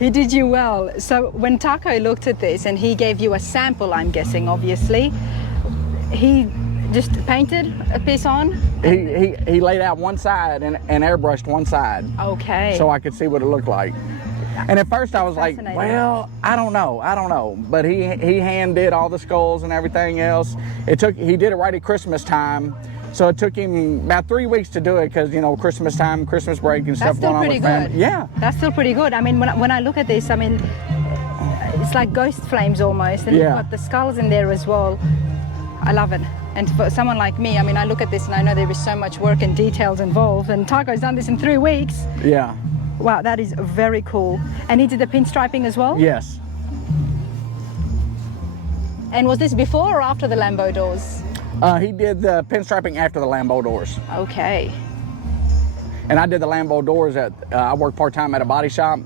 He did you well. So when Taco looked at this and he gave you a sample, I'm guessing, obviously, he just painted a piece on? He laid out one side and airbrushed one side. Okay. So I could see what it looked like. And at first I was like, well, I don't know. But he hand did all the skulls and everything else. He did it right at Christmas time. So it took him about 3 weeks to do it because, Christmas time, Christmas break and stuff going on with family. That's still pretty good. Yeah. That's still pretty good. I mean, when I look at this, I mean, it's like ghost flames almost. And you've got the skulls in there as well. I love it. And for someone like me, I mean, I look at this and I know there is so much work and details involved. And Taco's done this in 3 weeks. Yeah. Wow, that is very cool. And he did the pinstriping as well? Yes. And was this before or after the Lambo doors? He did the pinstriping after the Lambo doors. Okay. And I did the Lambo doors I worked part-time at a body shop.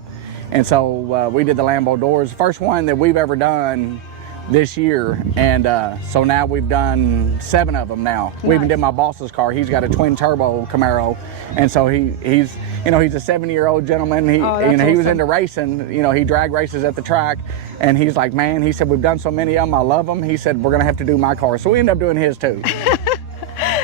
And so we did the Lambo doors. First one that we've ever done this year, and so now we've done 7 of them now. Nice. We even did my boss's car. He's got a twin turbo Camaro, and so he's a 70-year-old gentleman. He he was into racing. He drag races at the track, and he's like, man, he said, we've done so many of them, I love them. He said, we're gonna have to do my car, so we ended up doing his too.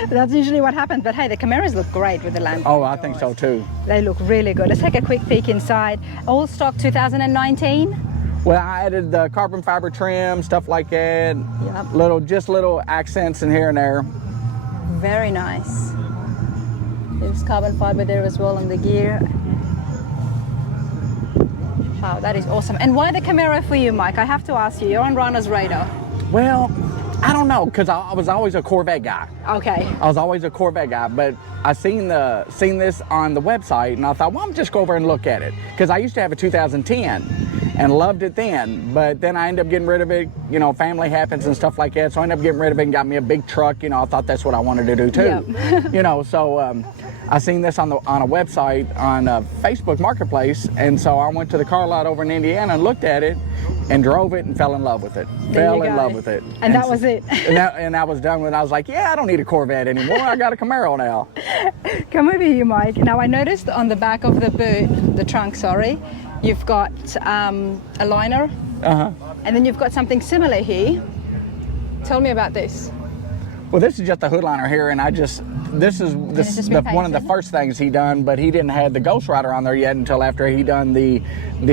That's usually what happens, but hey, the Camaros look great with the Lambo. Oh, I think so too. They look really good. Let's take a quick peek inside. All stock 2019. Well, I added the carbon fiber trim, stuff like that. Yep. Just little accents in here and there. Very nice. There's carbon fiber there as well on the gear. Wow, that is awesome. And why the Camaro for you, Mike? I have to ask you. You're on Rana's radar. Well, I don't know, because I was always a Corvette guy. Okay. I was always a Corvette guy, but I seen this on the website, and I thought, well, I'm just go over and look at it, because I used to have a 2010, and loved it then. But then I ended up getting rid of it. You know, family happens and stuff like that. So I ended up getting rid of it and got me a big truck. You know, I thought that's what I wanted to do too. Yep. You know, so I seen this on a website on Facebook Marketplace, and so I went to the car lot over in Indiana and looked at it and drove it and fell in love with it. Fell in love with it. And that was it. And I was done with it. I was like, yeah, I don't need a Corvette anymore. I got a Camaro now. Come over here, Mike. Now I noticed on the back of the boot, the trunk, sorry, you've got a liner. And then you've got something similar here. Tell me about this. Well, this is just a hood liner here, and this is one of the first things he done, but he didn't have the Ghost Rider on there yet until after he done the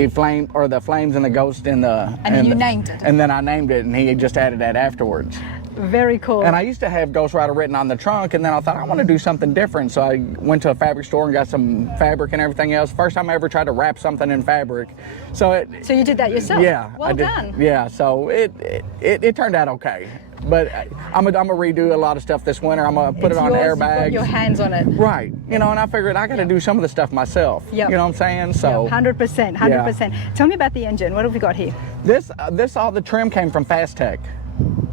flame, or the flames and the ghost in the. And then you named it. And then I named it, and he just added that afterwards. Very cool. And I used to have Ghost Rider written on the trunk, and then I thought I want to do something different, so I went to a fabric store and got some fabric and everything else. First time I ever tried to wrap something in fabric. So you did that yourself? Yeah. Well done. Yeah. So it turned out okay. But I'm gonna redo a lot of stuff this winter. I'm gonna put it on airbags. You've got your hands on it. Right. You know, and I figured I got to do some of the stuff myself. Yep. You know what I'm saying? So 100%. 100%. Tell me about the engine. What have we got here? This all the trim came from Fastech.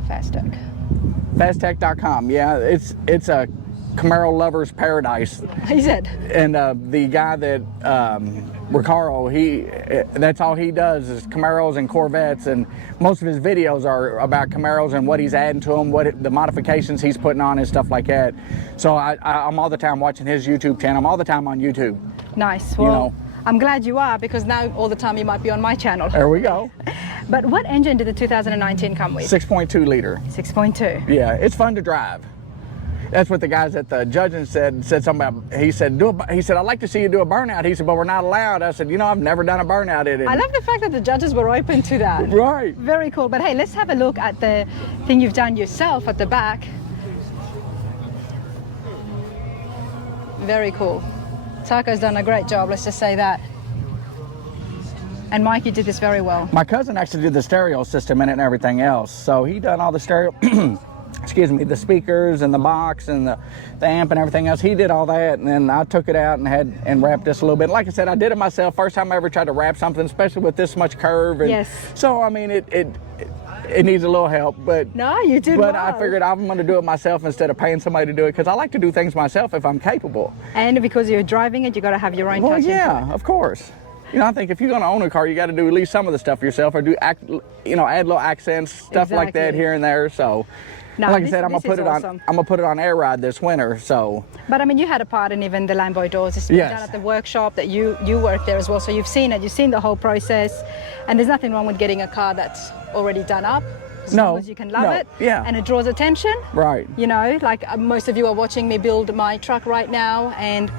Fastech. Fastech.com. Yeah, it's a Camaro lover's paradise. He said. And the guy that Ricaro, that's all he does is Camaros and Corvettes, and most of his videos are about Camaros and what he's adding to them, the modifications he's putting on and stuff like that. So I'm all the time watching his YouTube channel. I'm all the time on YouTube. Nice. Well, you know, I'm glad you are, because now all the time you might be on my channel. There we go. But what engine did the 2019 come with? 6.2 liter. 6.2. Yeah, it's fun to drive. That's what the guys at the judging said something about. He said, I'd like to see you do a burnout. He said, but we're not allowed. I said, you know, I've never done a burnout in it. I love the fact that the judges were open to that. Right. Very cool. But hey, let's have a look at the thing you've done yourself at the back. Very cool. Taco's done a great job, let's just say that. And Mike, you did this very well. My cousin actually did the stereo system in it and everything else. So he done all the stereo, excuse me, the speakers and the box and the amp and everything else. He did all that, and then I took it out and wrapped this a little bit. Like I said, I did it myself. First time I ever tried to wrap something, especially with this much curve. And yes. So, I mean, it needs a little help, but no, you did. But well. I figured I'm going to do it myself instead of paying somebody to do it, because I like to do things myself if I'm capable. And because you're driving it, you got to have your own touch. Well, yeah, of course. You know, I think if you're going to own a car, you got to do at least some of the stuff yourself, or add little accents, stuff like that here and there. So, no, like I said, I'm gonna put it on air ride this winter. So, but I mean, you had a part in even the Lambo doors. It's been done at the workshop that you worked there as well. So you've seen it. You've seen the whole process, and there's nothing wrong with getting a car that's already done up. As long as you can love it, and it draws attention. Right. You know, like most of you are watching me build my truck right now, and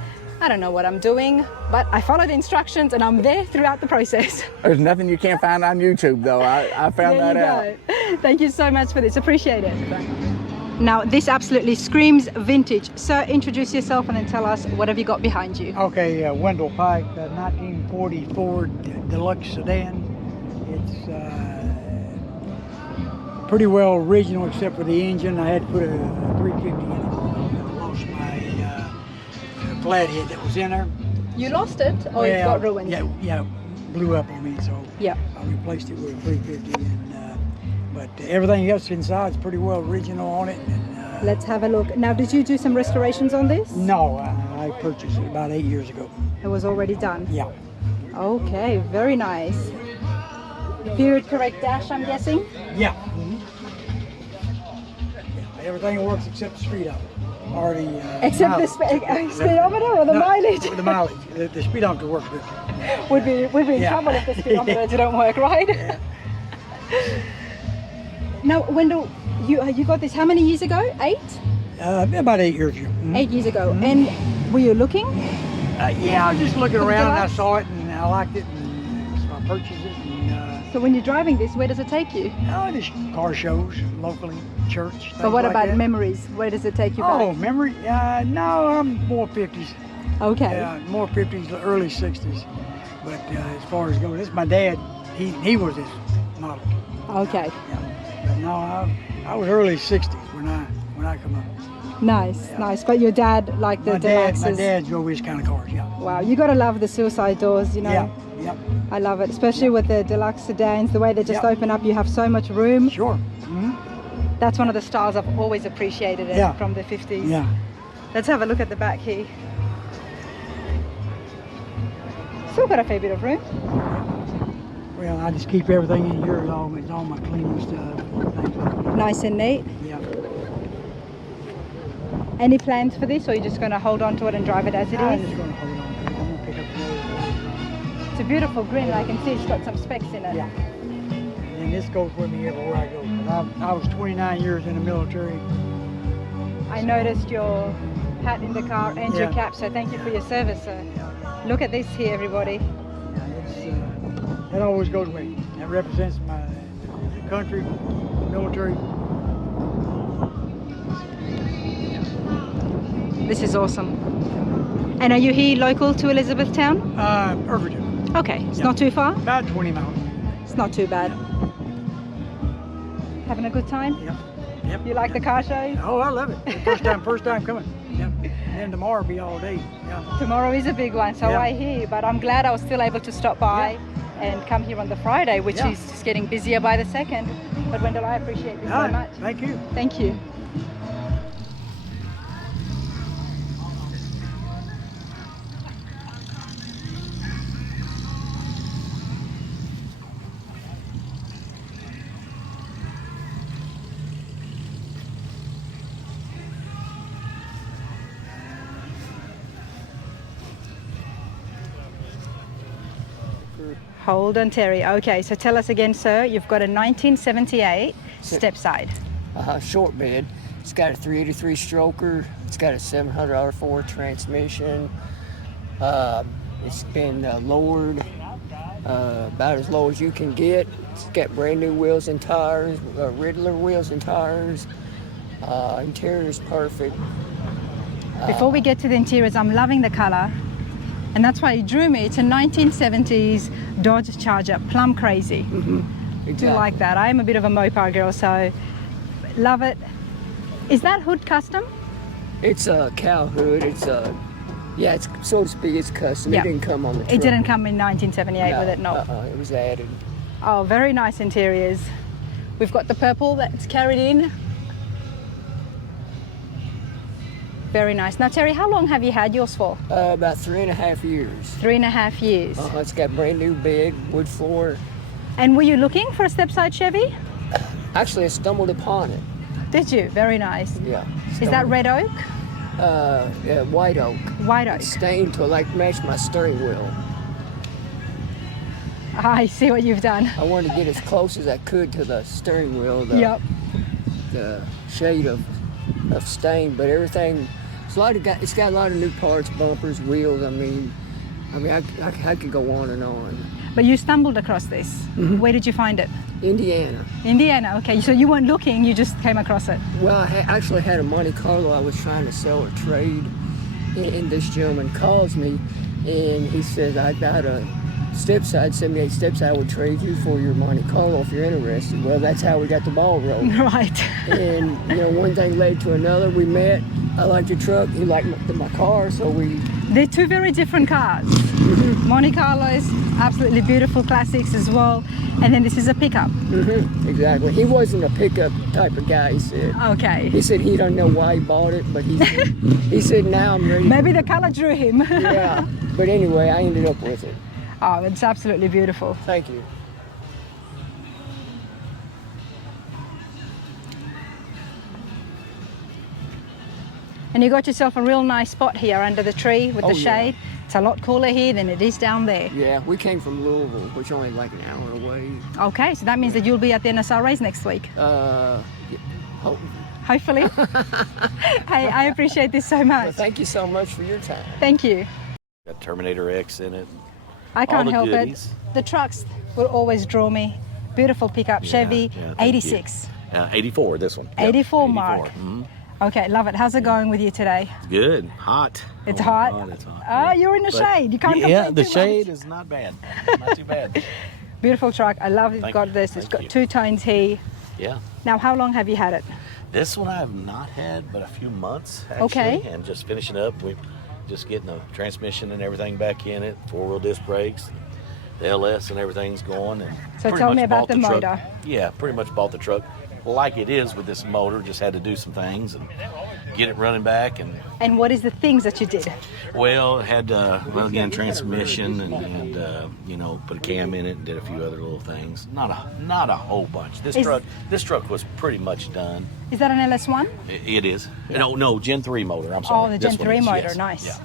I don't know what I'm doing, but I follow the instructions and I'm there throughout the process. There's nothing you can't find on YouTube, though. I found that out. Thank you so much for this. Appreciate it. Now, this absolutely screams vintage. Sir, introduce yourself and then tell us what have you got behind you. Okay, Wendell Pike, 1940 Ford Deluxe Sedan. It's pretty well original except for the engine. I had to put a 350 in it. I lost my flathead that was in there. You lost it, or it got ruined? Yeah, blew up on me, so I replaced it with a 350. But everything else inside is pretty well original on it. And, let's have a look. Now, did you do some restorations on this? No, I purchased it about 8 years ago. It was already done? Yeah. Okay, very nice. Period correct dash, I'm guessing? Yeah. Everything works except the speedometer. Already. Except the speedometer or the mileage? The mileage. The speedometer works good. We'd be in trouble if the speedometer didn't work, right? Yeah. Now, Wendell, you got this how many years ago? 8? About 8 years ago. 8 years ago. And were you looking? Yeah, I was just looking around and I saw it and I liked it, and so I purchased it. So when you're driving this, where does it take you? Oh, just car shows, locally, church. But what like about that. Memories? Where does it take you back? Oh, memory? No, I'm more 50s. Okay. Yeah, more 50s, early 60s. But as far as going, this is my dad. He was this model. Okay. Yeah. But no, I was early 60s when I come up. Nice, nice. But your dad liked the Deluxes? My dad drove these kind of cars, yeah. Wow, you got to love the suicide doors, you know? Yep. I love it, especially with the deluxe sedans, the way they just open up, you have so much room. Sure. That's one of the styles I've always appreciated from the 50s. Yeah. Let's have a look at the back here. Still got a fair bit of room. Well, I just keep everything in here. It's all my cleaning stuff. Things like that. Nice and neat. Yeah. Any plans for this, or you're just going to hold on to it and drive it as it I'm is? just going to hold on to it. I'm going to pick up the other. It's a beautiful green. I can see it's got some specs in it. Yeah. And this goes with me everywhere I go. 'Cause I was 29 years in the military. I noticed your hat in the car and your cap, so thank you for your service, sir. Look at this here, everybody. Yeah, that always goes with me. That represents my country, military. This is awesome. And are you here local to Elizabethtown? Irvington. Okay, it's not too far? About 20 miles. It's not too bad. Having a good time? Yep. You like the car shows? Oh, I love it. First time coming. Yep. And then tomorrow will be all day. Yeah. Tomorrow is a big one, so I hear, but I'm glad I was still able to stop by and come here on the Friday, which is just getting busier by the second. But Wendell, I appreciate this so much. Thank you. Thank you. Hold on, Terry. Okay, so tell us again, sir. You've got a 1978 Stepside. Short bed. It's got a 383 stroker. It's got a $700 Ford transmission. It's been lowered about as low as you can get. It's got brand new wheels and tires, Riddler wheels and tires. Interior's perfect. Before we get to the interiors, I'm loving the color. And that's why it drew me. It's a 1970s Dodge Charger, Plum crazy. Exactly. Do like that. I'm a bit of a Mopar girl, so love it. Is that hood custom? It's a cow hood. It's it's so to speak, it's custom. Yeah. It didn't come on the truck. It didn't come in 1978 with it, no. It was added. Oh, very nice interiors. We've got the purple that's carried in. Very nice. Now, Terry, how long have you had yours for? About 3.5 years. 3.5 years. It's got brand new bed, wood floor. And were you looking for a Stepside Chevy? Actually, I stumbled upon it. Did you? Very nice. Yeah. Is that red oak? Yeah, white oak. White oak. It's stained to match my steering wheel. I see what you've done. I wanted to get as close as I could to the steering wheel. The shade of stain, but everything. It's got a lot of new parts, bumpers, wheels. I mean, I could go on and on. But you stumbled across this. Where did you find it? Indiana. Indiana, okay. So you weren't looking, you just came across it. Well, I actually had a Monte Carlo I was trying to sell or trade, and this gentleman calls me, and he says, I got a Stepside, 78 Stepside, I would trade you for your Monte Carlo if you're interested. Well, that's how we got the ball rolling. Right. And, one thing led to another. We met. I liked your truck. He liked my car, so we... They're two very different cars. Monte Carlos, absolutely beautiful classics as well. And then this is a pickup. Exactly. He wasn't a pickup type of guy, he said. Okay. He said he don't know why he bought it, but he said, now I'm ready. Maybe the color drew him. Yeah. But anyway, I ended up with it. Oh, it's absolutely beautiful. Thank you. And you got yourself a real nice spot here under the tree with the shade. It's a lot cooler here than it is down there. Yeah, we came from Louisville, which is only like an hour away. Okay, so that means that you'll be at the NSR race next week. Hopefully. Hey, I appreciate this so much. Well, thank you so much for your time. Thank you. Got Terminator X in it. I can't help goodies. it. The trucks will always draw me. Beautiful pickup, Chevy, 86. 84, this one. 84 yep, mark. 84. Okay, love it. How's it going with you today? It's good. Hot. It's oh hot? God, it's hot. Oh, you're in the shade. You can't complain Yeah, the too shade much. is not bad. Not too bad. Beautiful truck. I love it's Thank got you. this. It's Thank got you. 2 tones here. Yeah. Now, how long have you had it? This one I have not had but a few months, actually. Okay. And just finishing up. We're just getting the transmission and everything back in it, 4-wheel disc brakes. the LS and everything's going. And So pretty tell much me about bought the truck. motor. Yeah, pretty much bought the truck like it is with this motor. Just had to do some things and get it running back. And what is the things that you did? Well, it had again transmission and you know, put a cam in it and did a few other little things. Not a whole bunch. This truck was pretty much done. Is that an LS1? It is. No, Gen 3 motor. I'm sorry. Oh, the This Gen one 3 is, motor. yes. Nice. Yeah.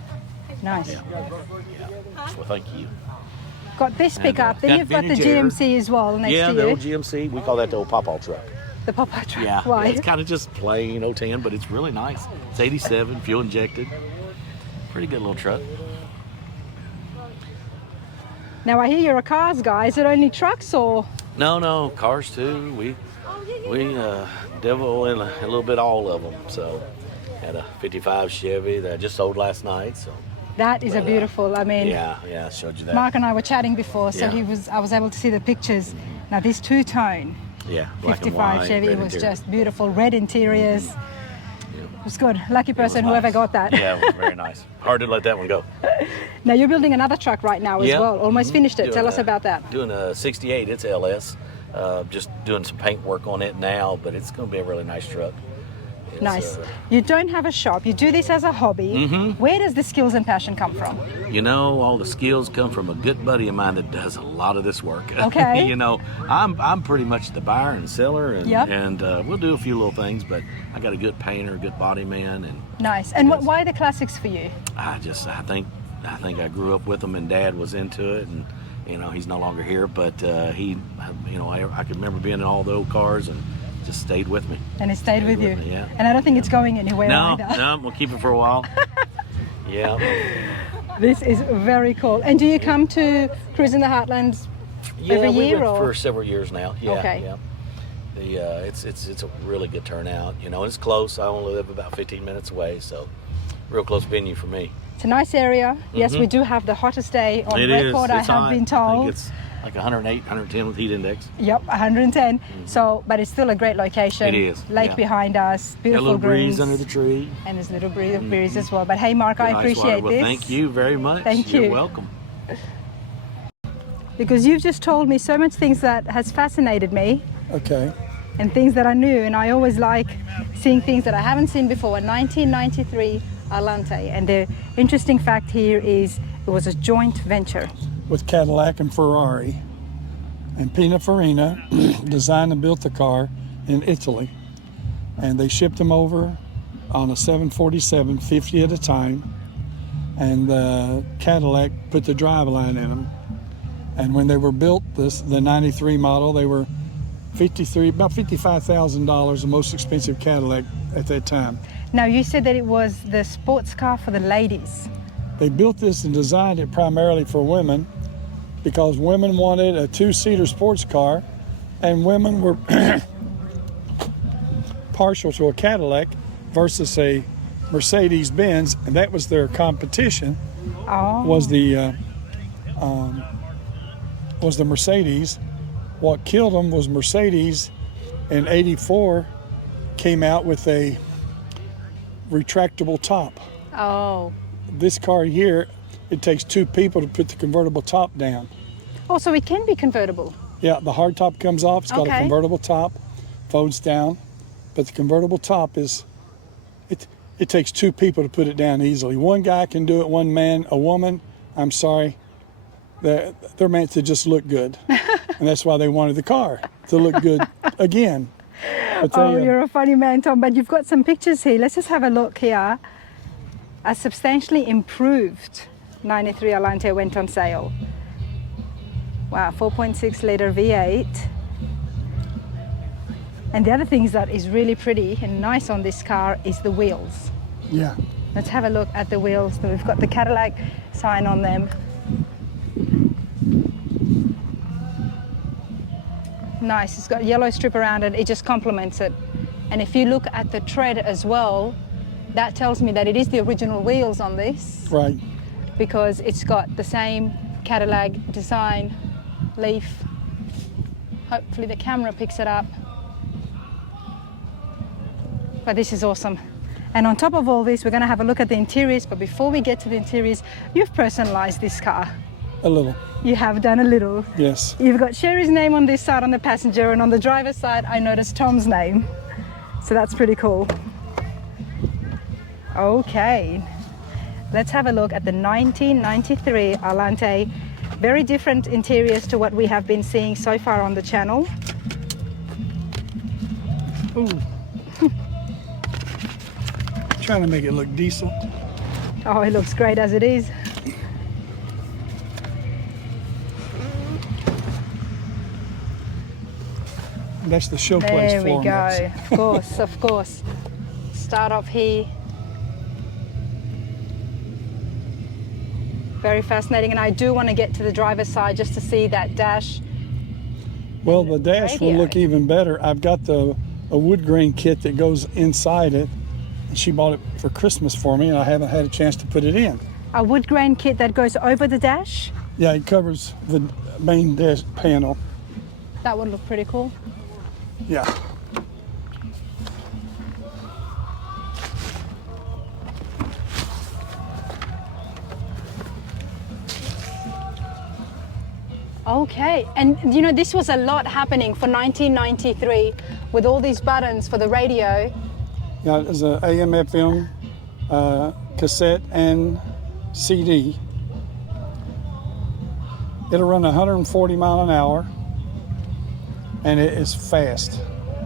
Nice. Well, thank you. Got this pickup. Then got you've got the vintage air. GMC as well next Yeah, to the you. old GMC. We call that the old Pawpaw truck. The Popeye truck. Yeah. Why? It's kind of just plain 010, but it's really nice. It's 87, fuel injected. Pretty good little truck. Now I hear you're a cars guy. Is it only trucks or? No, cars too. We devil in a little bit all of them. So had a 55 Chevy that I just sold last night. So That is a beautiful. I mean, yeah, I showed you that. Mark and I were chatting before, so Yeah. I was able to see the pictures. Now this two-tone Yeah, black and 55 white, Chevy red was interior. just beautiful. Red interiors. It was good. Lucky person was whoever nice. got that. Yeah, it was very nice. Hard to let that one go. Now you're building another truck right now as Yeah. well. Almost finished it. Doing Tell us about that. Doing a 68, it's LS. Just doing some paint work on it now, but it's going to be a really nice truck. It's, Nice. You don't have a shop. You do this as a hobby. Mhm. Where does the skills and passion come from? You know, all the skills come from a good buddy of mine that does a lot of this work. Okay. You know, I'm pretty much the buyer and seller, and Yep. we'll do a few little things, but I got a good painter, good body man, and Nice. And why the classics for you? I think I grew up with him, and Dad was into it, and you know, he's no longer here, but he, you know, I can remember being in all the old cars and just stayed with me. And it stayed with you. me, yeah. And I don't think it's going anywhere No, either. we'll keep it for a while. Yeah. This is very cool. And do you come to Cruisin The Heartland every we year? went Or? for several years now. Yeah, Okay. yeah. It's a really good turnout. You know, it's close. I only live about 15 minutes away, so real close venue for me. It's a nice area. Yes, Mhm. we do have the hottest day on It is. record, I It's have hot. been I told. think it's like 108, 110 with heat index. Yep, 110. So, but it's still a great location. It is, Lake yeah. behind us, Got a beautiful little greens. breeze under the tree. And there's a little breeze as well. But hey, Mark, I Nice appreciate water. Well, this. thank you very much. Thank You're you. welcome. Because you've just told me so much things that has fascinated me. Okay. And things that I knew, and I always like seeing things that I haven't seen before. 1993 Allante, and the interesting fact here is it was a joint venture. With Cadillac and Ferrari. And Pininfarina designed and built the car in Italy. And they shipped them over on a 747, 50 at a time. And Cadillac put the driveline in them. And when they were built, the 93 model, they were about $55,000, the most expensive Cadillac at that time. Now you said that it was the sports car for the ladies. They built this and designed it primarily for women because women wanted a two-seater sports car and women were partial to a Cadillac versus a Mercedes-Benz, and that was their competition. Was the Mercedes. What killed them was Mercedes in '84 came out with a retractable top. Oh. This car here, it takes two people to put the convertible top down. Oh, so it can be convertible. Yeah, the hard top comes off, it's got a Okay. convertible top, folds down, but the convertible top it takes two people to put it down easily. One guy can do it, one man, a woman, I'm sorry, they're meant to just look good. And that's why they wanted the car, to look good again. But Oh, you're a funny man, Tom, but you've got some pictures here. Let's just have a look here. A substantially improved 93 Allante went on sale. Wow, 4.6 liter V8. And the other thing that is really pretty and nice on this car is the wheels. Yeah. Let's have a look at the wheels. So we've got the Cadillac sign on them. Nice, it's got a yellow strip around it, it just complements it. And if you look at the tread as well, that tells me that it is the original wheels on this. Right. Because it's got the same Cadillac design, leaf. Hopefully the camera picks it up. But this is awesome. And on top of all this, we're going to have a look at the interiors. But before we get to the interiors, you've personalized this car. A little. You have done a little. Yes. You've got Sherry's name on this side on the passenger, and on the driver's side I noticed Tom's name. So that's pretty cool. Okay, let's have a look at the 1993 Allante. Very different interiors to what we have been seeing so far on the channel. Ooh. Trying to make it look decent. Oh, it looks great as it is. That's the showplace There we floor go. mats. Of course, of course. Start off here. Very fascinating, and I do want to get to the driver's side just to see that dash. Well, the dash will radio. look even better. I've got a wood grain kit that goes inside it. And she bought it for Christmas for me, and I haven't had a chance to put it in. A wood grain kit that goes over the dash? Yeah, it covers the main dash panel. That would look pretty cool. Yeah. Okay, and you know, this was a lot happening for 1993 with all these buttons for the radio. Yeah, there's an AM, FM, cassette, and CD. It'll run 140 mile an hour, and it is fast.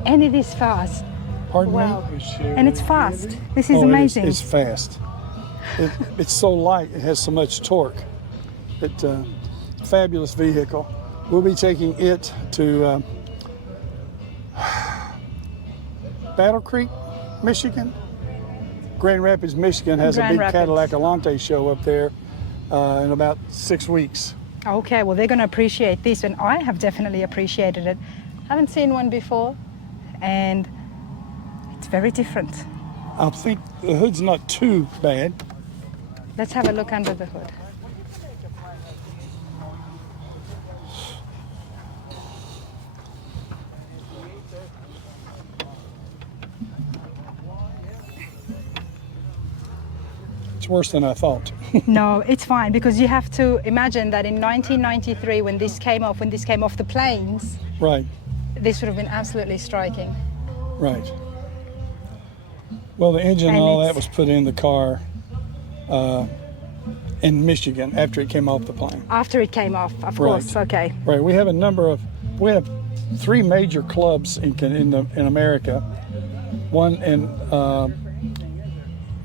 And it is fast. Pardon Wow. me? And it's fast. This is Oh, amazing. It's fast. It's so light, it has so much torque. Fabulous vehicle. We'll be taking it to Battle Creek, Michigan. Grand Rapids, Michigan has a Grand big Rapids. Cadillac Allante show up there in about 6 weeks. Okay, well, they're going to appreciate this, and I have definitely appreciated it. Haven't seen one before, and it's very different. I think the hood's not too bad. Let's have a look under the hood. It's worse than I thought. No, it's fine, because you have to imagine that in 1993, when this came off the planes, Right, this would have been absolutely striking. right. Well, the engine and And all that it's- was put in the car in Michigan after it came off the plane. After it came off, of Right. course, okay. Right. We have 3 major clubs in America. One in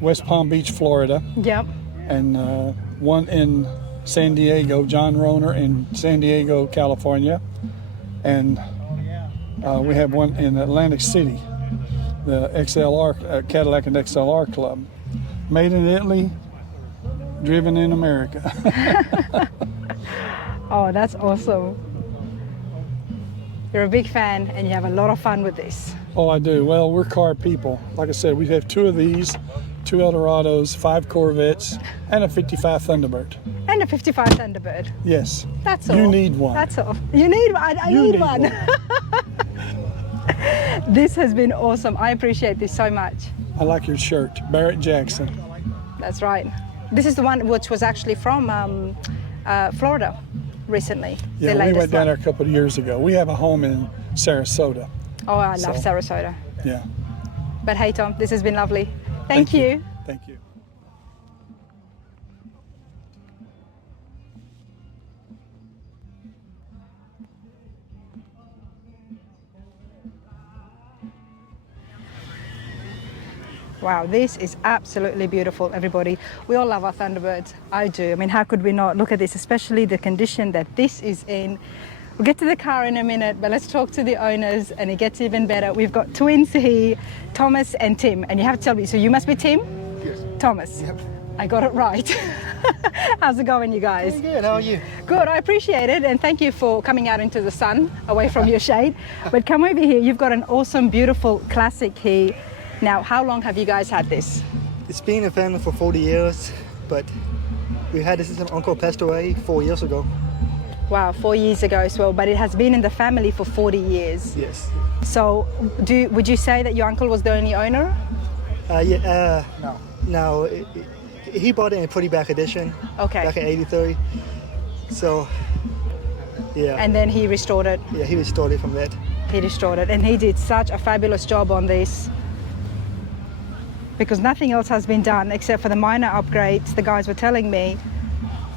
West Palm Beach, Florida, Yep. and one in San Diego, John Roner in San Diego, California, and we have one in Atlantic City, the XLR Cadillac and XLR Club, made in Italy, driven in America. Oh, that's awesome. You're a big fan, and you have a lot of fun with this. Oh, I do. Well, we're car people. Like I said, we have 2 of these, 2 Eldorados, 5 Corvettes, and a 55 Thunderbird. And a 55 Thunderbird. Yes. That's all. You need one. That's all. You need one. I need one. This has been awesome. I appreciate this so much. I like your shirt, Barrett Jackson. That's right. This is the one which was actually from Florida recently. Yeah, the we latest went down one. there a couple of years ago. We have a home in Sarasota. Oh, I love So- Sarasota. Yeah. But hey, Tom, this has been lovely. Thank you. Thank you. Wow, this is absolutely beautiful, everybody. We all love our Thunderbirds. I do. I mean, how could we not? Look at this, especially the condition that this is in. We'll get to the car in a minute, but let's talk to the owners, and it gets even better. We've got twins here, Thomas and Tim, and you have to tell me, so you must be Tim? Yes. Thomas. Yep. I got it right. How's it going, you guys? Pretty good, how are you? Good, I appreciate it, and thank you for coming out into the sun, away from your shade. But come over here, you've got an awesome, beautiful classic here. Now, how long have you guys had this? It's been in the family for 40 years, but we had this since uncle passed away 4 years ago. Wow, 4 years ago as well, but it has been in the family for 40 years. Yes. So, would you say that your uncle was the only owner? No. No, he bought it in a pretty bad condition. Okay. Back in '83. So, yeah. And then he restored it. Yeah, he restored it from that. He restored it, and he did such a fabulous job on this, because nothing else has been done except for the minor upgrades the guys were telling me,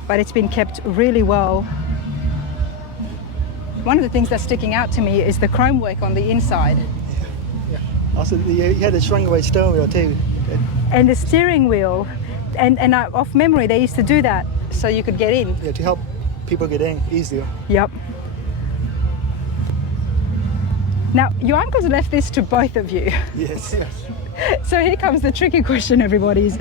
but it's been kept really well. One of the things that's sticking out to me is the chrome work on the inside. Yeah. Also, he had a shrunk away steering wheel too. And the steering wheel, and off memory they used to do that so you could get in. Yeah, to help people get in easier. Yep. Now, your uncle's left this to both of you. Yes. So here comes the tricky question, everybody, is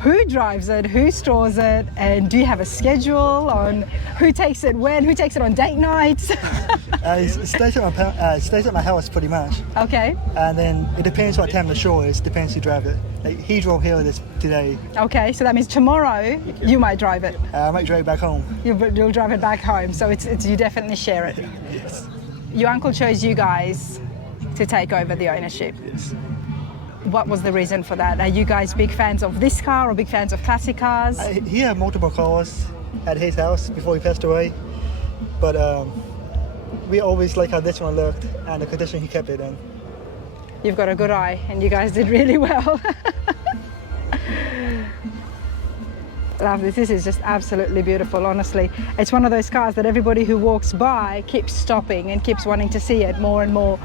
who drives it, who stores it, and do you have a schedule on who takes it when, who takes it on date nights? It stays at my house pretty much. Okay. And then it depends what time the show is, depends who drives it. Like, he drove here today. Okay, so that means tomorrow you might drive it. I might drive it back home. You'll drive it back home, so it's you definitely share it. Yes. Your uncle chose you guys to take over the ownership. Yes. What was the reason for that? Are you guys big fans of this car or big fans of classic cars? He had multiple cars at his house before he passed away, but we always like how this one looked and the condition he kept it in. You've got a good eye, and you guys did really well. Love this. This is just absolutely beautiful, honestly. It's one of those cars that everybody who walks by keeps stopping and keeps wanting to see it more and more.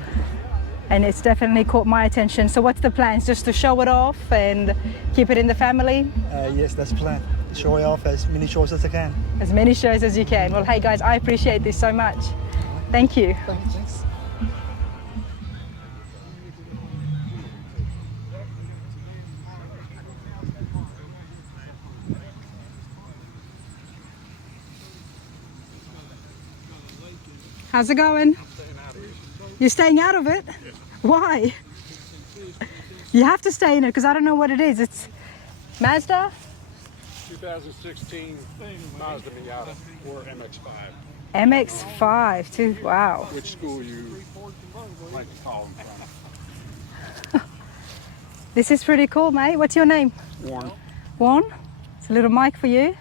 And it's definitely caught my attention. So what's the plans? Just to show it off and keep it in the family? Yes, that's the plan. Show it off as many shows as I can. As many shows as you can. Well, hey guys, I appreciate this so much. Thank you. Thanks. How's it going? You're staying out of it? Yes. Why? You have to stay in it because I don't know what it is. It's Mazda? 2016 Mazda Miata or MX-5. MX-5 too. Wow. Which school you like to call them from? This is pretty cool, mate. What's your name? Warren. Warren? It's a little mic for you?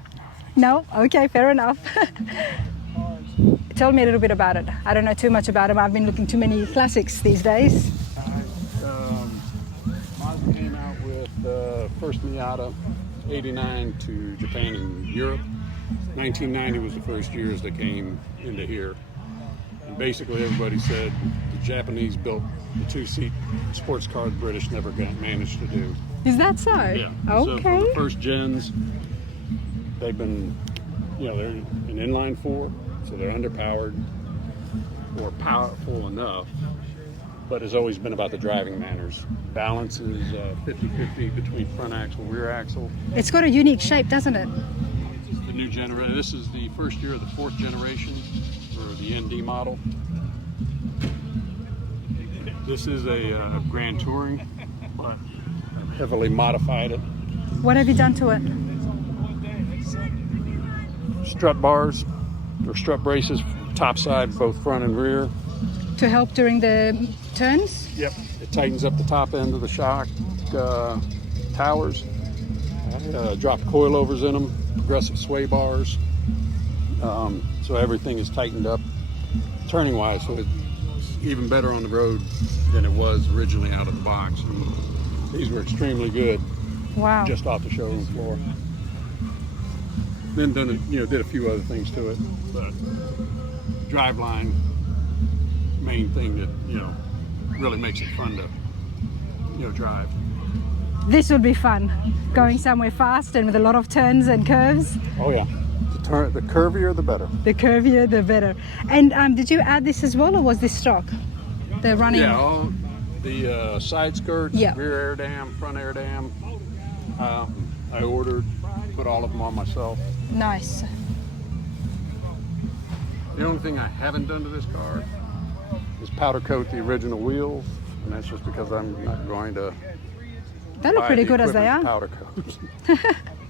No? Okay, fair enough. Tell me a little bit about it. I don't know too much about them. I've been looking too many classics these days. Mazda came out with the first Miata, 89 to Japan and Europe. 1990 was the first years that came into here. And basically everybody said the Japanese built the two-seat sports car the British never managed to do. Is that so? Yeah. Okay. So for the first gens, they've been, they're an inline four. So they're underpowered or powerful enough, but it's always been about the driving manners. Balance is 50-50 between front axle, rear axle. It's got a unique shape, doesn't it? The new generation, this is the first year of the fourth generation, or the ND model. This is a Grand Touring, but I've heavily modified it. What have you done to it? Strut bars. Or strut braces, top side, both front and rear. To help during the turns? Yep. It tightens up the top end of the shock towers. Dropped coilovers in them, progressive sway bars. So everything is tightened up turning wise, so it's even better on the road than it was originally out of the box. And these were extremely good. Wow. Just off the showroom floor. Then did a few other things to it, but driveline, main thing that really makes it fun to drive. This would be fun, going somewhere fast and with a lot of turns and curves. Oh yeah, the curvier the better. The curvier the better. And did you add this as well, or was this stock? The running. Yeah, all the side skirts, rear air dam, front air dam. I ordered, put all of them on myself. Nice. The only thing I haven't done to this car is powder coat the original wheels, and that's just because I'm not going to. They look pretty good as they are. Powder coat.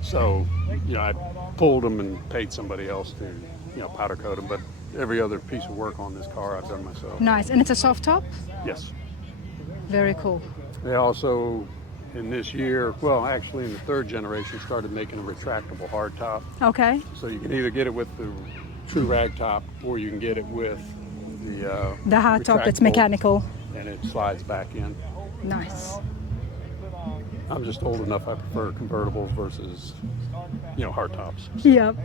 So, I pulled them and paid somebody else to, powder coat them. But every other piece of work on this car I've done myself. Nice, and it's a soft top. Yes. Very cool. They also And this year, well, actually in the third generation, started making a retractable hardtop. Okay. So you can either get it with the true rag top, or you can get it with the hard top that's retractable, mechanical. and it slides back in. Nice. I'm just old enough. I prefer convertibles versus, hardtops. Yep.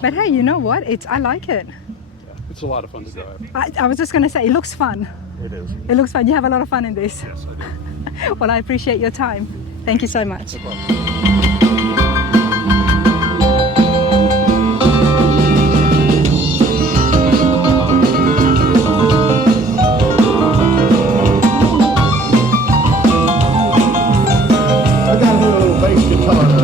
But hey, you know what? I like it. It's a lot of fun to drive. I was just going to say, it looks fun. It is. It looks fun. You have a lot of fun in this. Yes, I do. Well, I appreciate your time. Thank you so much. No problem. I got a little bass guitar.